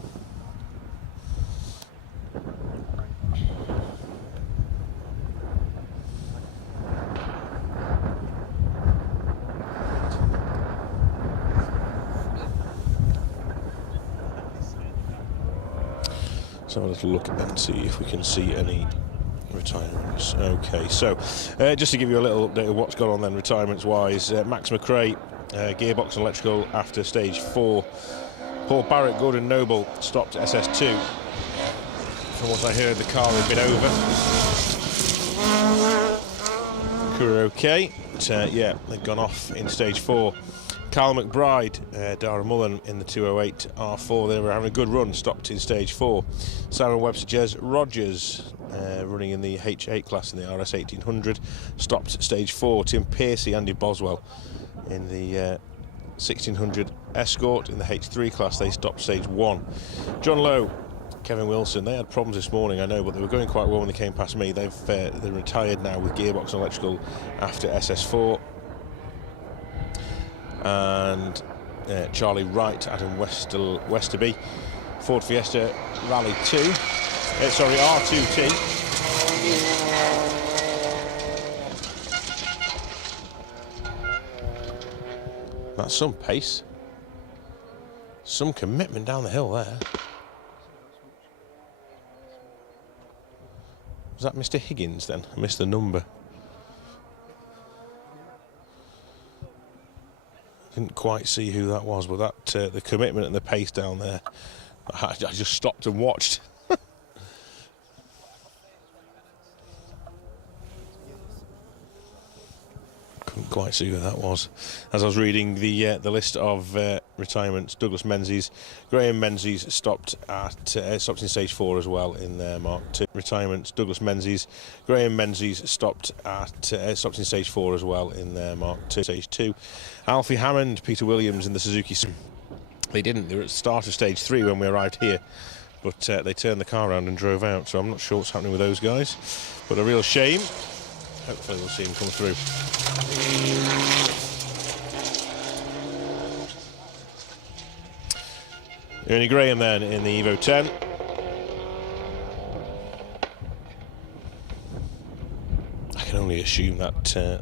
Let's have a little look and see if we can see any retirements. Okay, so just to give you a little update of what's gone on then retirements-wise, Max McRae, gearbox and electrical after stage 4. Paul Barrett, Gordon Noble stopped SS2. From what I heard, the car had been over. Crew are okay, but yeah, they've gone off in stage 4. Carl McBride, Dara Mullen in the 208 R4, they were having a good run, stopped in stage 4. Simon Webster, Jez Rogers, running in the H8 class in the RS 1800, stopped at stage 4. Tim Pearcey, Andy Boswell in the 1600 Escort in the H3 class, they stopped stage 1. John Lowe, Kevin Wilson, they had problems this morning, I know, but they were going quite well when they came past me. They're retired now with gearbox and electrical after SS4. And Charlie Wright, Adam Westerby, Ford Fiesta Rally 2, sorry, R2T. That's some pace, some commitment down the hill there. Was that Mr. Higgins then? I missed the number. Didn't quite see who that was, but that the commitment and the pace down there, I just stopped and watched. Couldn't quite see who that was. As I was reading the list of retirements, Douglas Menzies, Graham Menzies stopped in stage 4 as well in Mark II. Retirements, Douglas Menzies, Graham Menzies stopped in stage 4 as well in Mark II. Stage 2, Alfie Hammond, Peter Williams in the Suzuki. They didn't. They were at the start of stage 3 when we arrived here, but they turned the car around and drove out. So I'm not sure what's happening with those guys, but a real shame. Hopefully we'll see him come through. Ernie Graham then in the Evo 10. I can only assume that, that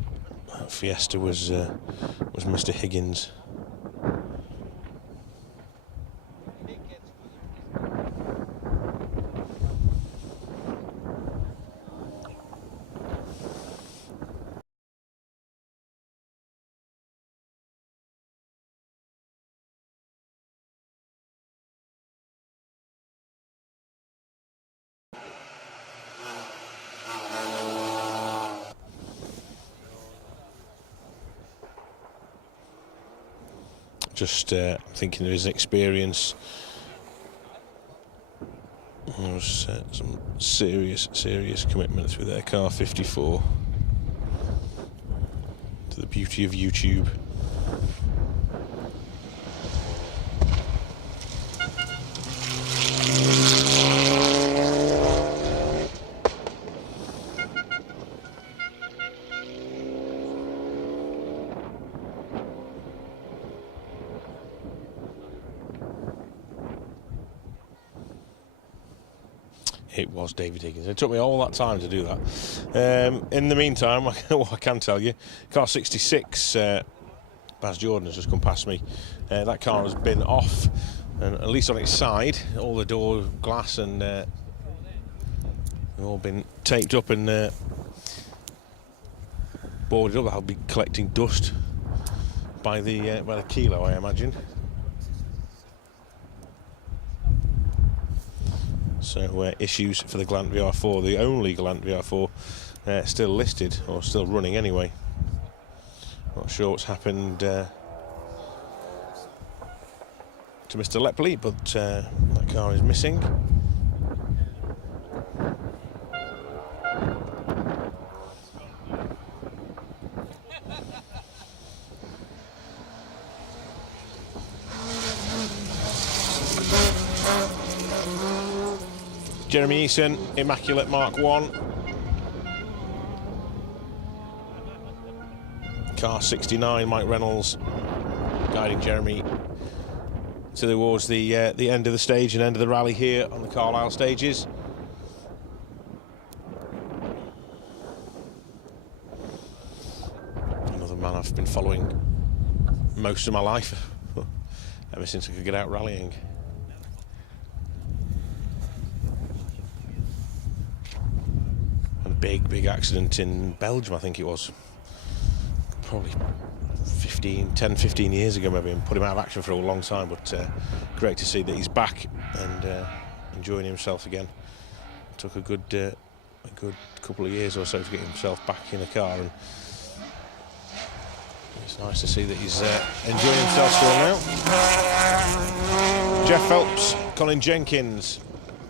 Fiesta was Mr. Higgins. Just thinking of his experience. There was some serious commitment through their car 54 to the beauty of YouTube. It was David Higgins. It took me all that time to do that. In the meantime, what I can tell you, car 66, Baz Jordan has just come past me. That car has been off, and at least on its side, all the door glass and they've all been taped up and boarded up. I'll be collecting dust by the kilo, I imagine. So issues for the Galant VR4, the only Galant VR4 still listed, or still running anyway. Not sure what's happened to Mr. Lepley, but that car is missing. Jeremy Eason, Immaculate Mark 1. Car 69, Mike Reynolds guiding Jeremy towards the end of the stage and end of the rally here on the Carlisle stages. Another man I've been following most of my life, ever since I could get out rallying. And a big accident in Belgium, I think it was. Probably 10, 15 years ago maybe, and put him out of action for a long time, but great to see that he's back and enjoying himself again. Took a good couple of years or so to get himself back in a car, and it's nice to see that he's enjoying himself still now. Jeff Phelps, Colin Jenkins,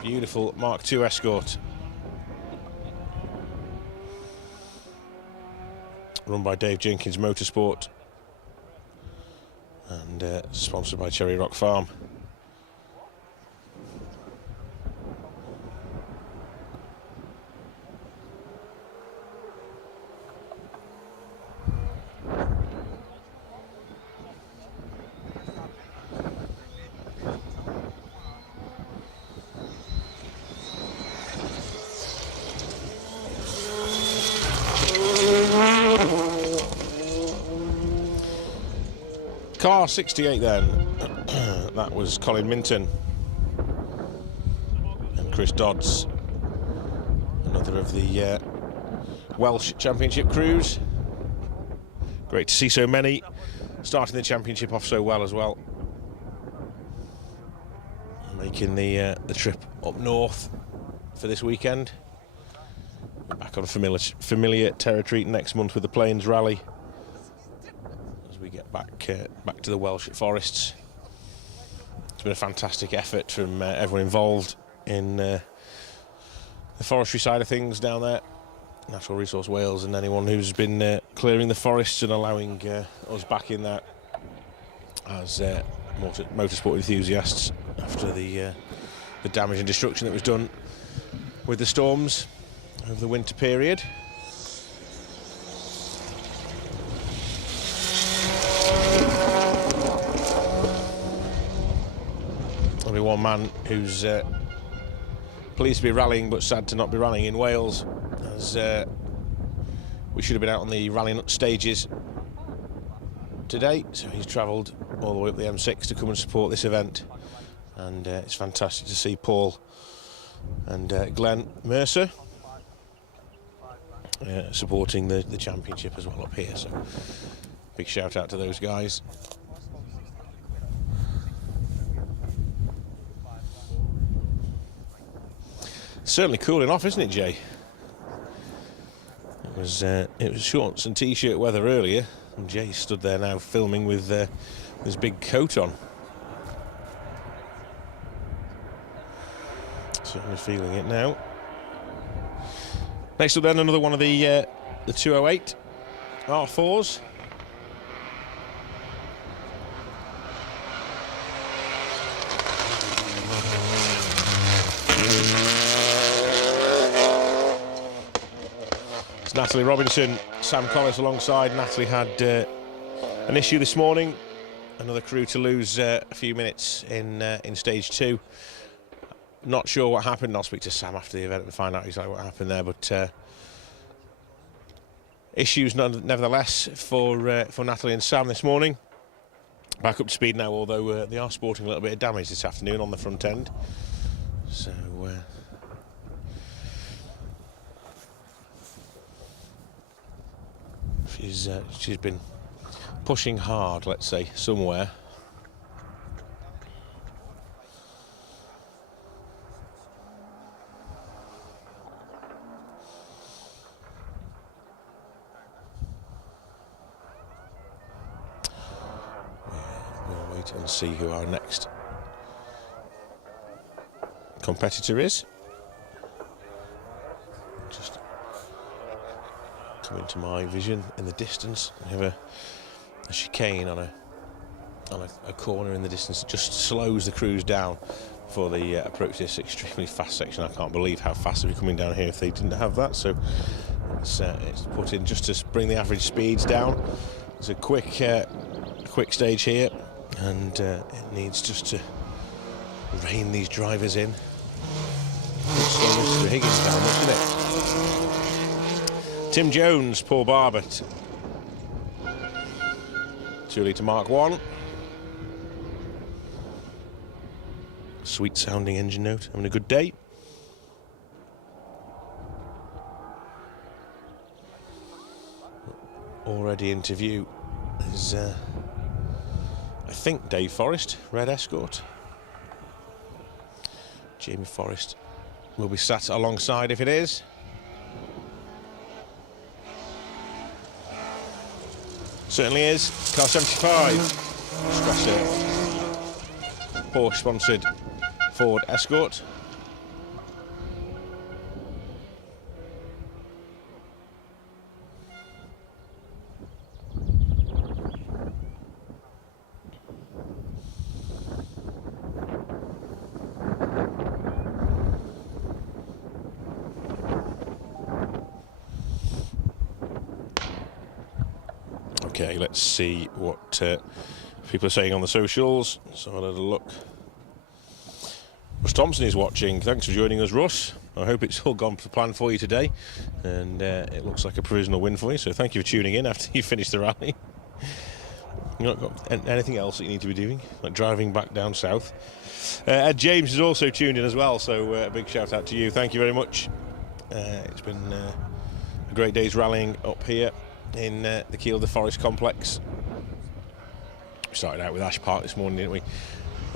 beautiful Mark II Escort. Run by Dave Jenkins Motorsport and sponsored by Cherry Rock Farm. Car 68 then, that was Colin Minton and Chris Dodds, another of the Welsh Championship crews. Great to see so many starting the championship off so well as well, making the trip up north for this weekend. Back on familiar territory next month with the Plains Rally, we get back to the Welsh forests. It's been a fantastic effort from everyone involved in the forestry side of things down there, Natural Resource Wales, and anyone who's been clearing the forests and allowing us back in that as motorsport enthusiasts after the damage and destruction that was done with the storms over the winter period. Only one man who's pleased to be rallying but sad to not be rallying in Wales, as we should have been out on the rallying stages today, so he's travelled all the way up the M6 to come and support this event, and it's fantastic to see Paul and Glenn Mercer supporting the championship as well up here, so big shout out to those guys. Certainly cooling off, isn't it, Jay? It was shorts and t-shirt weather earlier, and Jay stood there now filming with his big coat on. Certainly feeling it now. Next up then, another one of the 208 R4s. It's Natalie Robinson, Sam Collis alongside. Natalie had an issue this morning. Another crew to lose a few minutes in stage 2. Not sure what happened. I'll speak to Sam after the event and find out exactly what happened there. But issues nevertheless for Natalie and Sam this morning. Back up to speed now, although they are sporting a little bit of damage this afternoon on the front end. So she's been pushing hard, let's say, somewhere. We'll wait and see who our next competitor is. Just come into my vision in the distance. We have a chicane on a corner in the distance. It just slows the crews down. for the approach this extremely fast section. I can't believe how fast they'd be coming down here if they didn't have that. So it's put in just to bring the average speeds down. It's a quick stage here, and it needs just to rein these drivers in. Mr. Higgins down much, isn't it? Tim Jones, Paul Barbett. 2 litre Mark 1. Sweet sounding engine note, having a good day. Already into view is, I think, Dave Forrest, Red Escort. Jamie Forrest will be sat alongside if it is. Certainly is. Car 75. Porsche sponsored Ford Escort. Okay, let's see what people are saying on the socials. So I'll have a look. Russ Thompson is watching. Thanks for joining us, Russ. I hope it's all gone to plan for you today, and it looks like a provisional win for you. So thank you for tuning in after you finished the rally. You not got anything else that you need to be doing, like driving back down south? Ed James is also tuned in as well. So a big shout out to you. Thank you very much. It's been a great day's rallying up here in the Kielder Forest complex. We started out with Ash Park this morning, didn't we?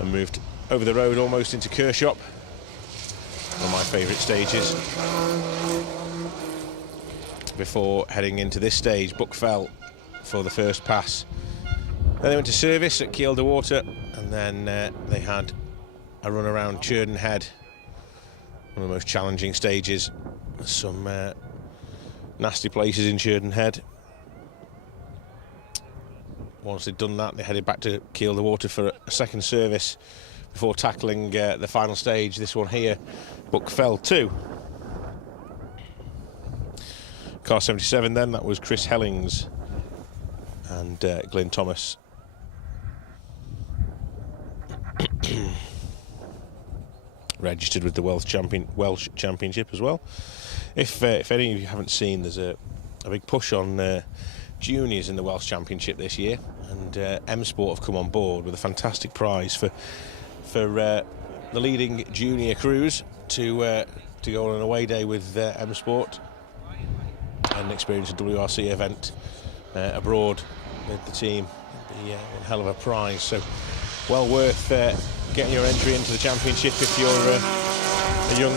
And moved over the road almost into Kershopp. One of my favourite stages. Before heading into this stage, Buckfell for the first pass. Then they went to service at Kielder Water, and then they had a run around Churden Head. One of the most challenging stages. Some nasty places in Churden Head. Once they'd done that, they headed back to Kielder Water for a second service before tackling the final stage, this one here, Buckfell 2. Car 77 then, that was Chris Hellings and Glyn Thomas. Registered with the Welsh Championship as well. If any of you haven't seen, there's a big push on juniors in the Welsh Championship this year, and M Sport have come on board with a fantastic prize for the leading junior crews to go on an away day with M Sport and experience a WRC event abroad with the team. It'd be a hell of a prize, so well worth getting your entry into the championship if you're a young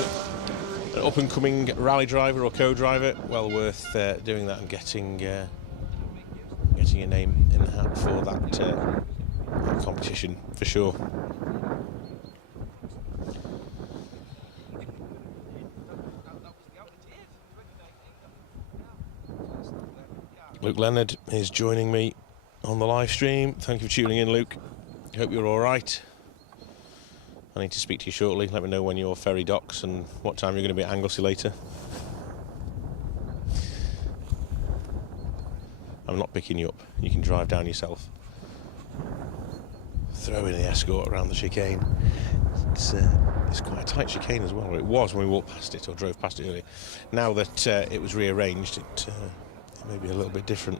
up-and-coming rally driver or co-driver. Well worth doing that and getting your name in the hat for that competition for sure. Luke Leonard is joining me on the live stream. Thank you for tuning in, Luke. Hope you're all right. I need to speak to you shortly. Let me know when your ferry docks and what time you're going to be at Anglesey later. I'm not picking you up. You can drive down yourself. Throw in the Escort around the chicane. It's quite a tight chicane as well. It was when we walked past it or drove past it earlier. Now that it was rearranged, it may be a little bit different.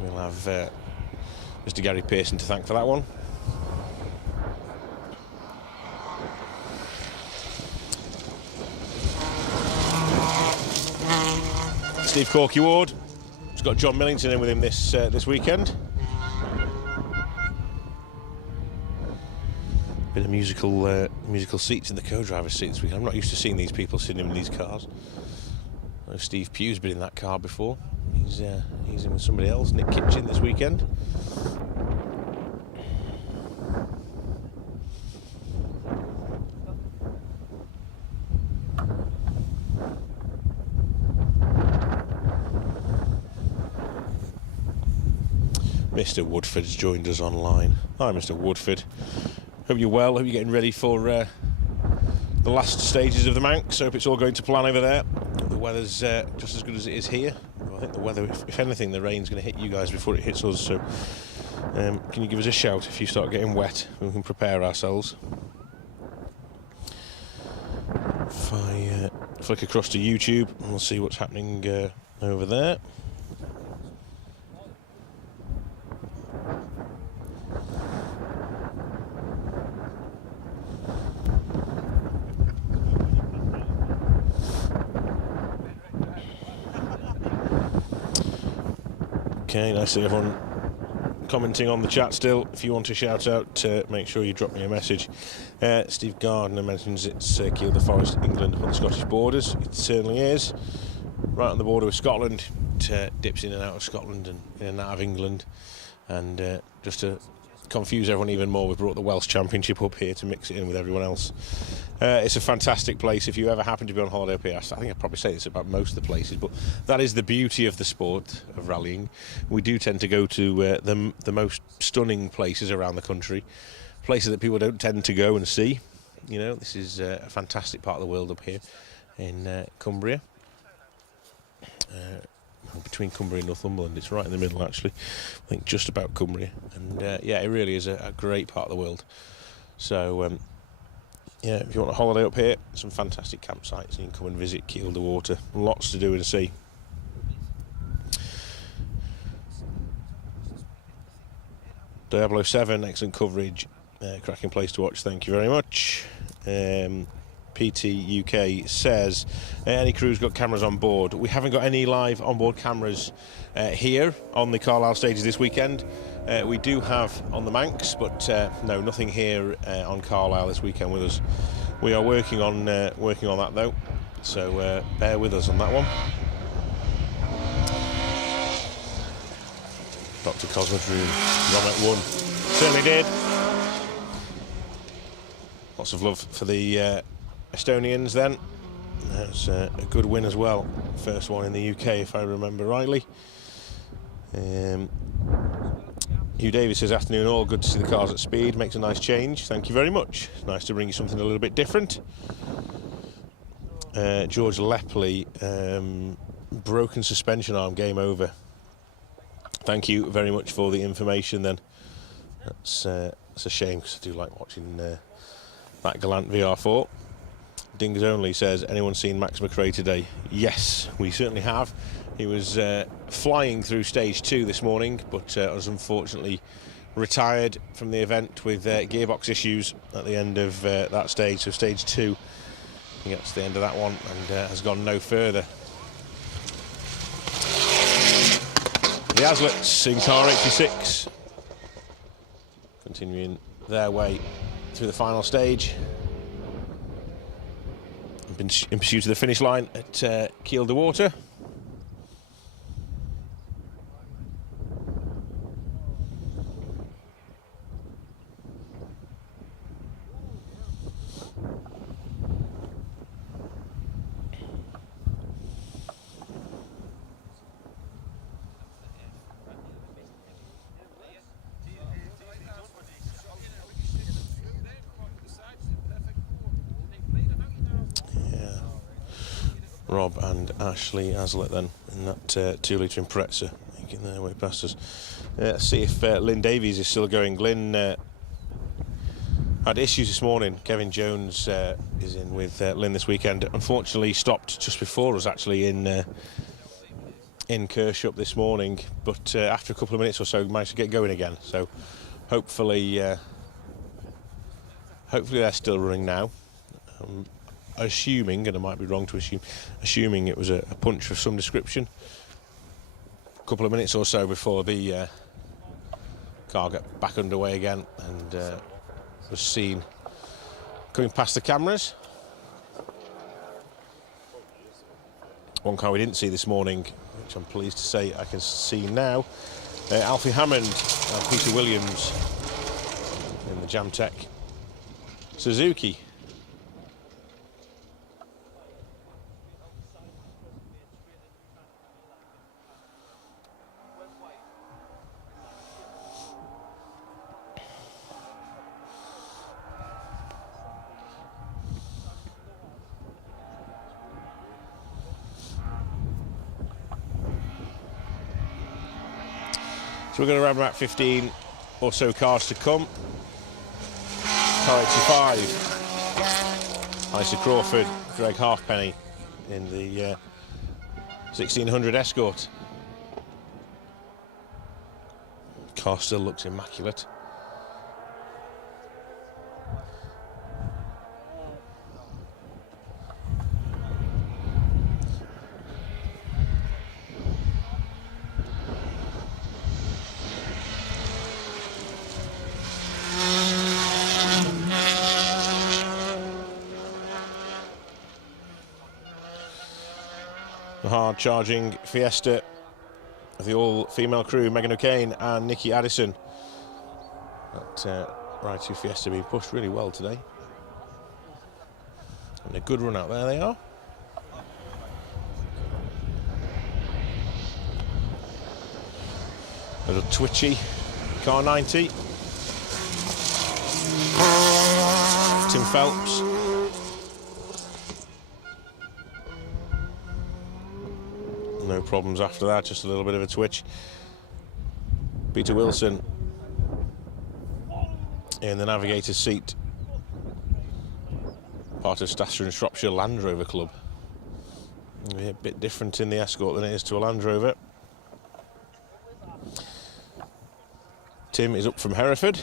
We'll have Mr. Gary Pearson to thank for that one. Steve Corky Ward has got John Millington in with him this weekend. Bit of musical seats in the co-driver's seat this weekend. I'm not used to seeing these people sitting in these cars. I know Steve Pugh's been in that car before. He's in with somebody else, Nick Kitchen, this weekend. Mr. Woodford's joined us online. Hi, Mr. Woodford. Hope you're well. Hope you're getting ready for the last stages of the Manx. Hope it's all going to plan over there. The weather's just as good as it is here. I think the weather, if anything, the rain's going to hit you guys before it hits us. So, can you give us a shout if you start getting wet? We can prepare ourselves. If I flick across to YouTube, and we'll see what's happening over there. Okay, nice to see everyone commenting on the chat still. If you want to shout out, make sure you drop me a message. Steve Gardner mentions it's Kielder Forest, England, on the Scottish borders. It certainly is. Right on the border with Scotland. It dips in and out of Scotland and in and out of England. And just to confuse everyone even more, we've brought the Welsh Championship up here to mix it in with everyone else. It's a fantastic place. If you ever happen to be on holiday up here, I think I'd probably say this about most of the places, but that is the beauty of the sport of rallying. We do tend to go to the most stunning places around the country, places that people don't tend to go and see. You know, this is a fantastic part of the world up here in Cumbria. Between Cumbria and Northumberland, it's right in the middle actually. I think just about Cumbria, and yeah, it really is a great part of the world. So yeah, if you want a holiday up here, some fantastic campsites, and you can come and visit Kielder Water. Lots to do and see. Diablo 7, excellent coverage, cracking place to watch. Thank you very much. PT UK says, any crew's got cameras on board? We haven't got any live onboard cameras here on the Carlisle stages this weekend. We do have on the Manx, but no, nothing here on Carlisle this weekend with us. We are working on that though, so bear with us on that one. Dr. Cosmos Room, Romet won. Certainly did. Lots of love for the Estonians then. That's a good win as well. First one in the UK, if I remember rightly. Hugh Davis says, afternoon all, good to see the cars at speed. Makes a nice change. Thank you very much. Nice to bring you something a little bit different. George Lepley, broken suspension arm, game over. Thank you very much for the information then. That's a shame because I do like watching that Galant VR4. Dings Only says, anyone seen Max McRae today? Yes, we certainly have. He was flying through stage 2 this morning, but was unfortunately retired from the event with gearbox issues at the end of that stage. So stage 2, he gets to the end of that one and has gone no further. The Aslets in car 86, continuing their way through the final stage. In pursuit of the finish line at Kielder Water. Rob and Ashley Aslett then in that 2-litre Impreza making their way past us. Let's see if Lynn Davies is still going. Lynn had issues this morning. Kevin Jones is in with Lynn this weekend. Unfortunately stopped just before us actually in Kershup this morning, but after a couple of minutes or so managed to get going again. So hopefully they're still running now. Assuming, and I might be wrong to assuming it was a punch of some description. A couple of minutes or so before the car got back underway again and was seen coming past the cameras. One car we didn't see this morning, which I'm pleased to say I can see now. Alfie Hammond and Peter Williams in the Jamtech Suzuki. So we're going to have about 15 or so cars to come. Car 85. Isa Crawford, Greg Halfpenny in the 1600 Escort. Car still looks immaculate. The hard-charging Fiesta of the all-female crew, Megan O'Kane and Nikki Addison. That Ride 2 Fiesta being pushed really well today. And a good run out there they are. A little twitchy car 90. Tim Phelps. No problems after that, just a little bit of a twitch. Peter Wilson in the navigator's seat. Part of Staffordshire and Shropshire Land Rover Club. A bit different in the Escort than it is to a Land Rover. Tim is up from Hereford.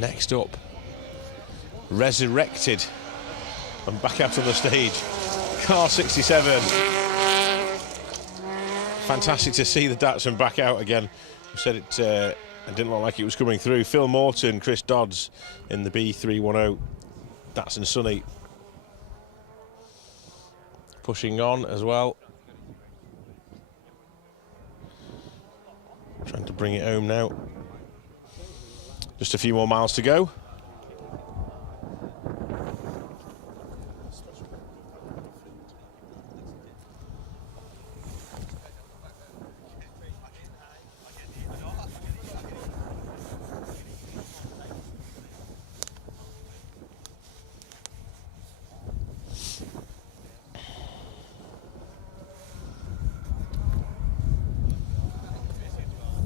Next up, resurrected and back out on the stage, car 67. Fantastic to see the Datsun back out again. We said it didn't look like it was coming through. Phil Morton, Chris Dodds in the B310 Datsun Sunny. Pushing on as well. Trying to bring it home now. Just a few more miles to go.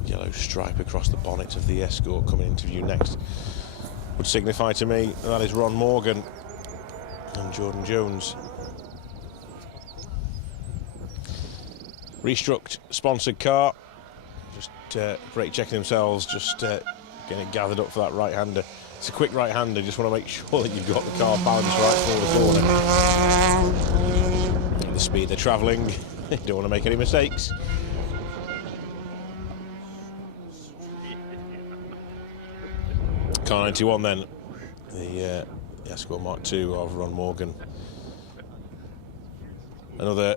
Yellow stripe across the bonnet of the Escort coming into view next would signify to me that is Ron Morgan and Jordan Jones. Restruct sponsored car, just brake checking themselves, just getting it gathered up for that right-hander. It's a quick right-hander, just want to make sure that you've got the car balanced right for the corner. At the speed they're travelling, you don't want to make any mistakes. Car 91 then, the Escort Mark II of Ron Morgan. Another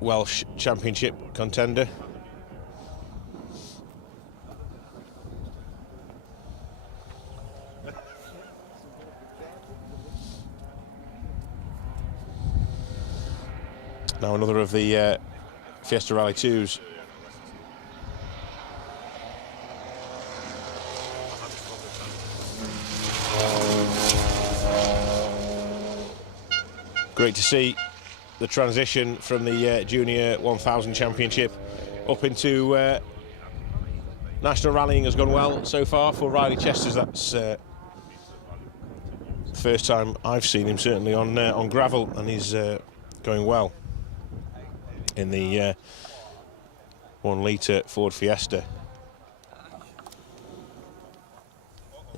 Welsh Championship contender. Now another of the Fiesta Rally 2s. Great to see the transition from the Junior 1000 Championship up into national rallying has gone well so far for Riley Chesters. That's the first time I've seen him certainly on gravel, and he's going well in the 1 litre Ford Fiesta.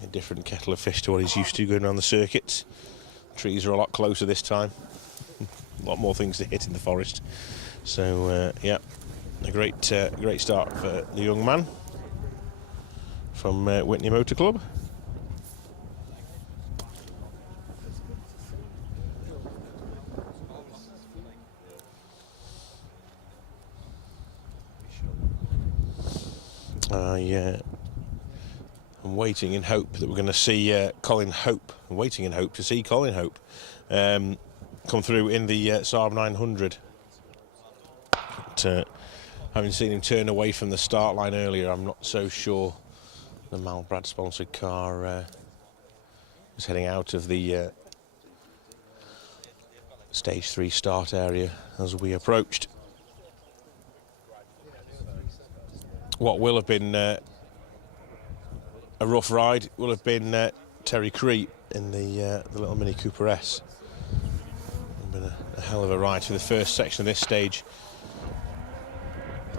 A different kettle of fish to what he's used to going around the circuits. Trees are a lot closer this time. A lot more things to hit in the forest. So yeah, a great start for the young man from Whitney Motor Club. I'm waiting in hope that we're going to see Colin Hope. I'm waiting in hope to see Colin Hope come through in the Saab 900. But, having seen him turn away from the start line earlier, I'm not so sure the Malbrad sponsored car is heading out of the stage 3 start area as we approached what will have been a rough ride. Will have been Terry Cree in the little Mini Cooper S. Been a hell of a ride through the first section of this stage.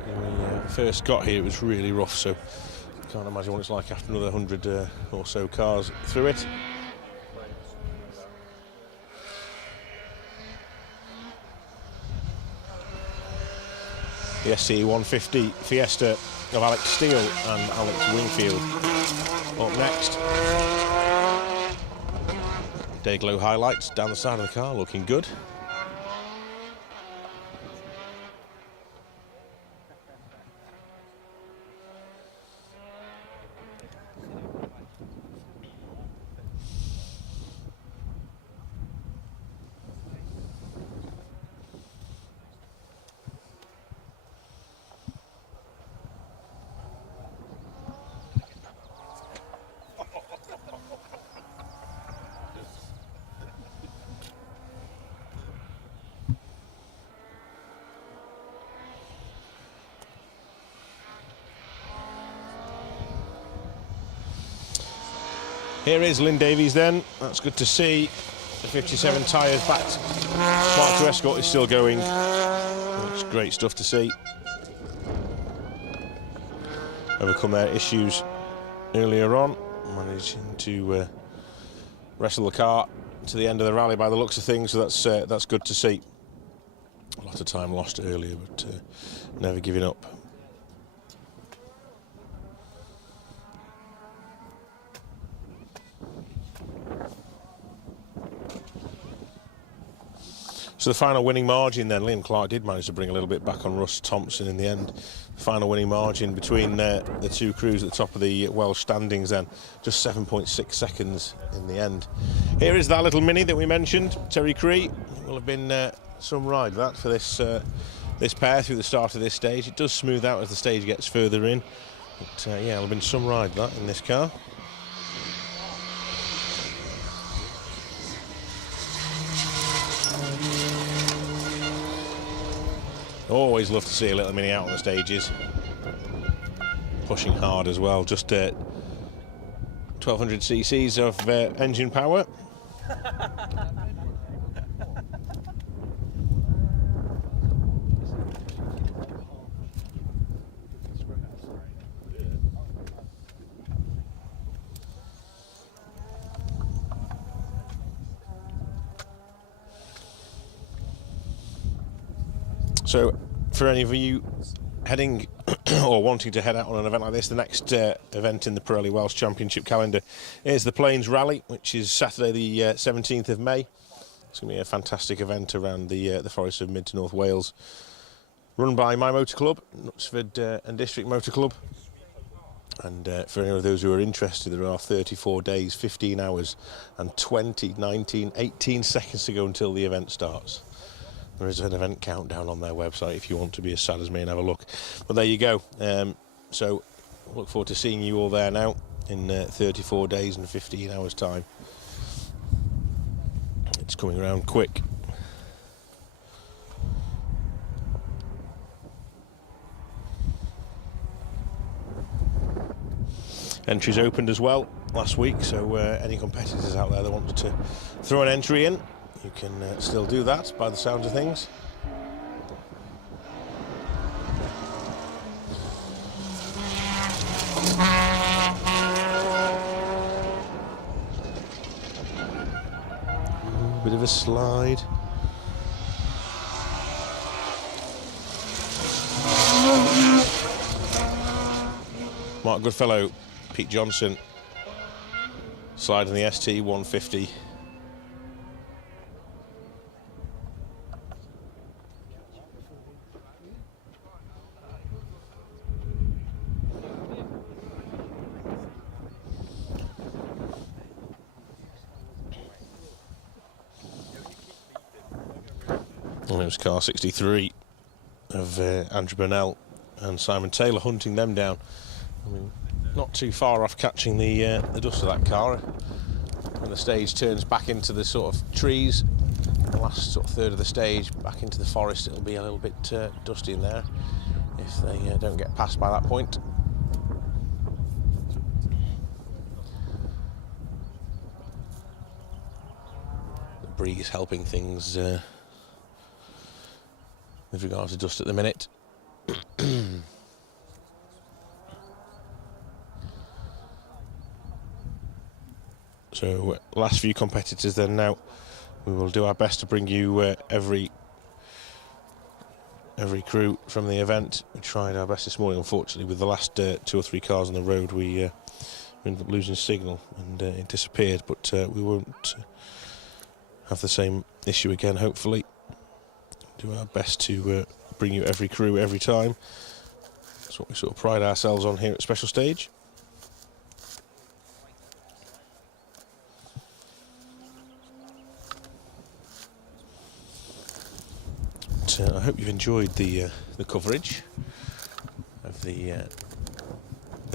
When we first got here, it was really rough, so I can't imagine what it's like after another 100 or so cars through it. The SC150 Fiesta of Alex Steele and Alex Wingfield up next. Day-glow highlights down the side of the car, looking good. Here is Lynn Davies then. That's good to see. The 57 tyres back. Spark to Escort is still going. That's great stuff to see. Overcome their issues earlier on. Managing to wrestle the car to the end of the rally by the looks of things. So that's good to see. A lot of time lost earlier, but never giving up. So the final winning margin then, Liam Clark did manage to bring a little bit back on Russ Thompson in the end. The final winning margin between the two crews at the top of the Welsh standings then, just 7.6 seconds in the end. Here is that little Mini that we mentioned, Terry Cree. It will have been some ride that for this this pair through the start of this stage. It does smooth out as the stage gets further in. But yeah, it'll have been some ride that in this car. Always love to see a little Mini out on the stages. Pushing hard as well, just 1200 cc's of engine power. So, for any of you heading or wanting to head out on an event like this, the next event in the Pirelli Welsh Championship calendar is the Plains Rally, which is Saturday the 17th of May. It's going to be a fantastic event around the forests of Mid to North Wales, run by my motor club, Knutsford and District Motor Club. And for any of those who are interested, there are 34 days, 15 hours and 20, 19, 18 seconds to go until the event starts. There is an event countdown on their website if you want to be as sad as me and have a look. But there you go. So look forward to seeing you all there now in 34 days and 15 hours time. It's coming around quick. Entries opened as well last week, so any competitors out there that wanted to throw an entry in, you can still do that by the sounds of things. Bit of a slide. Mark Goodfellow, Pete Johnson, sliding the ST150. And it was car 63 of Andrew Burnell and Simon Taylor hunting them down. I mean, not too far off catching the dust of that car. When the stage turns back into the sort of trees, the last sort of third of the stage back into the forest, it'll be a little bit dusty in there if they don't get past by that point. The breeze helping things with regards to dust at the minute. So last few competitors then now. We will do our best to bring you every crew from the event. We tried our best this morning. Unfortunately, with the last 2 or 3 cars on the road, we ended up losing signal and it disappeared. But we won't have the same issue again, hopefully. Do our best to bring you every crew every time. That's what we sort of pride ourselves on here at Special Stage. I hope you've enjoyed the coverage of the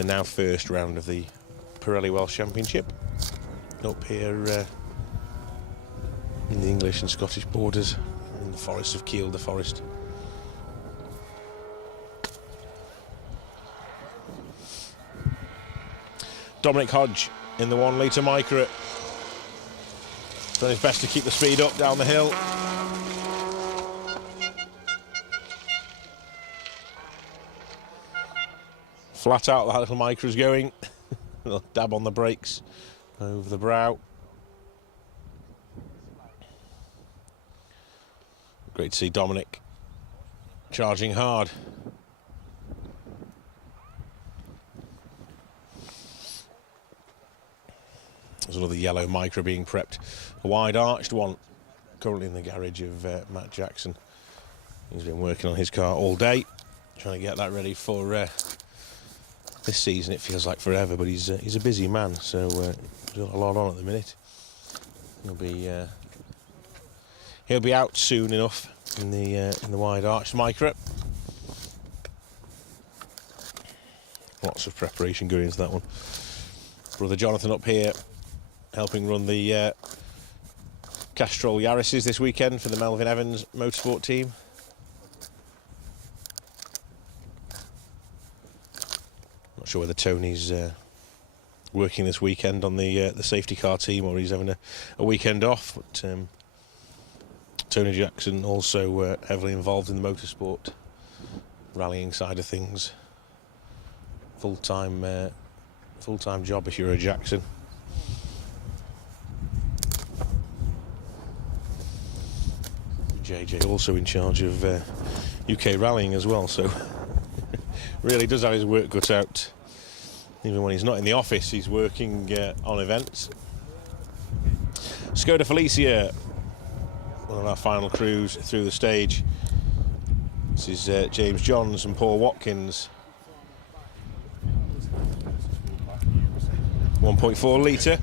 now first round of the Pirelli Welsh Championship up here in the English and Scottish borders, in the forest of Kiel, the forest. Dominic Hodge in the 1 litre Micra, done his best to keep the speed up down the hill. Flat out, that little Micra's going. A little dab on the brakes over the brow. Great to see Dominic charging hard. There's another yellow Micra being prepped. A wide arched one currently in the garage of Matt Jackson. He's been working on his car all day, trying to get that ready for this season. It feels like forever, but he's a busy man, so got a lot on at the minute. He'll be out soon enough in the wide arch Micra. Lots of preparation going into that one. Brother Jonathan up here helping run the Castrol Yaris's this weekend for the Melvin Evans motorsport team. Not sure whether Tony's working this weekend on the safety car team or he's having a weekend off. But Tony Jackson also heavily involved in the motorsport rallying side of things. Full-time job if you're a Jackson. JJ also in charge of UK rallying as well, so really does have his work cut out. Even when he's not in the office, he's working on events. Skoda Felicia, one of our final crews through the stage. This is James Johns and Paul Watkins. 1.4 litre.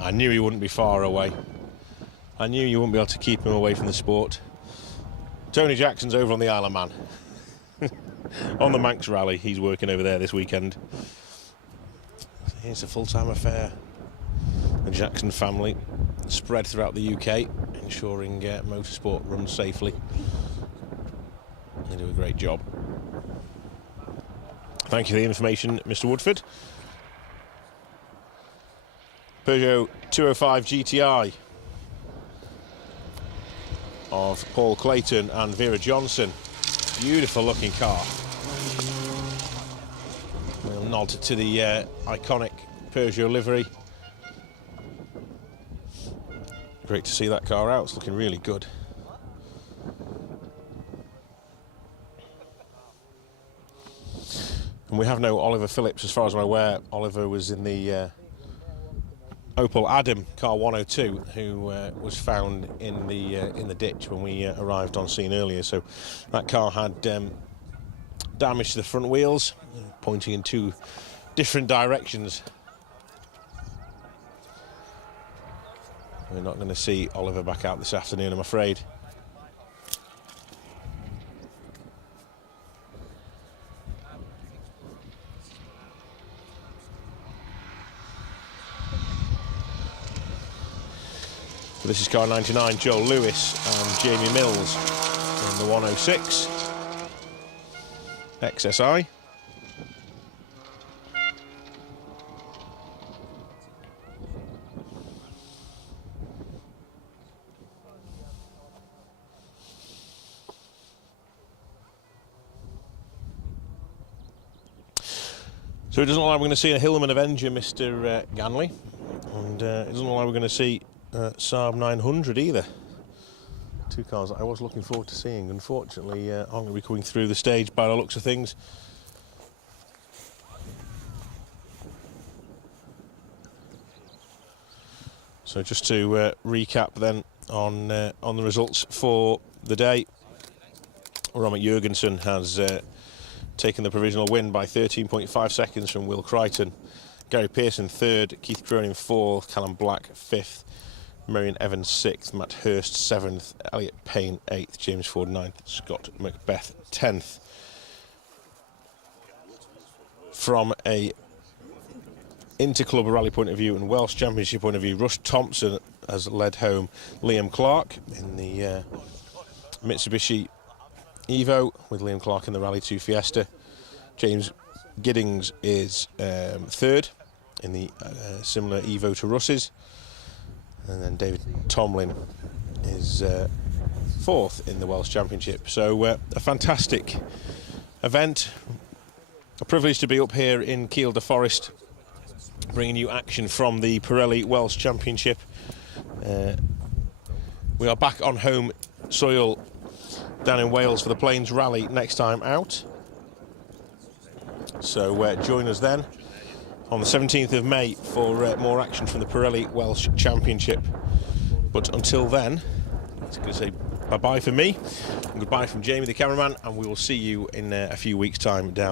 I knew he wouldn't be far away. I knew you wouldn't be able to keep him away from the sport. Tony Jackson's over on the Isle of Man. On the Manx Rally, he's working over there this weekend. It's a full-time affair. The Jackson family spread throughout the UK, ensuring motorsport runs safely. They do a great job. Thank you for the information, Mr. Woodford. Peugeot 205 GTI of Paul Clayton and Vera Johnson. Beautiful looking car. We'll nod to the iconic Peugeot livery. Great to see that car out, it's looking really good. And we have no Oliver Phillips as far as I'm aware. Oliver was in the Opel Adam car 102, who was found in the ditch when we arrived on scene earlier. So that car had damage to the front wheels, pointing in two different directions. We're not going to see Oliver back out this afternoon, I'm afraid. So this is car 99, Joel Lewis and Jamie Mills in the 106 XSI. So it doesn't look like we're going to see a Hillman Avenger, Mr. Ganley, and it doesn't look like we're going to see Saab 900 either. Two cars that I was looking forward to seeing. Unfortunately, aren't going to be coming through the stage by the looks of things. So just to recap then on the results for the day, Robert Jurgensen has taken the provisional win by 13.5 seconds from Will Crichton. Gary Pearson third, Keith Cronin fourth, Callum Black fifth, Marion Evans sixth, Matt Hurst seventh, Elliot Payne eighth, James Ford ninth, Scott Macbeth 10th. From a Interclub rally point of view and Welsh Championship point of view, Russ Thompson has led home Liam Clark in the Mitsubishi Evo, with Liam Clark in the Rally 2 Fiesta. James Giddings is third in the similar Evo to Russ's, and then David Tomlin is fourth in the Welsh Championship. So a fantastic event, a privilege to be up here in Kielder Forest, bringing you action from the Pirelli Welsh Championship. We are back on home soil down in Wales for the Plains Rally next time out. So join us then on the 17th of May for more action from the Pirelli Welsh Championship. But until then, it's going to say bye-bye for me, and goodbye from Jamie the cameraman, and we will see you in a few weeks' time down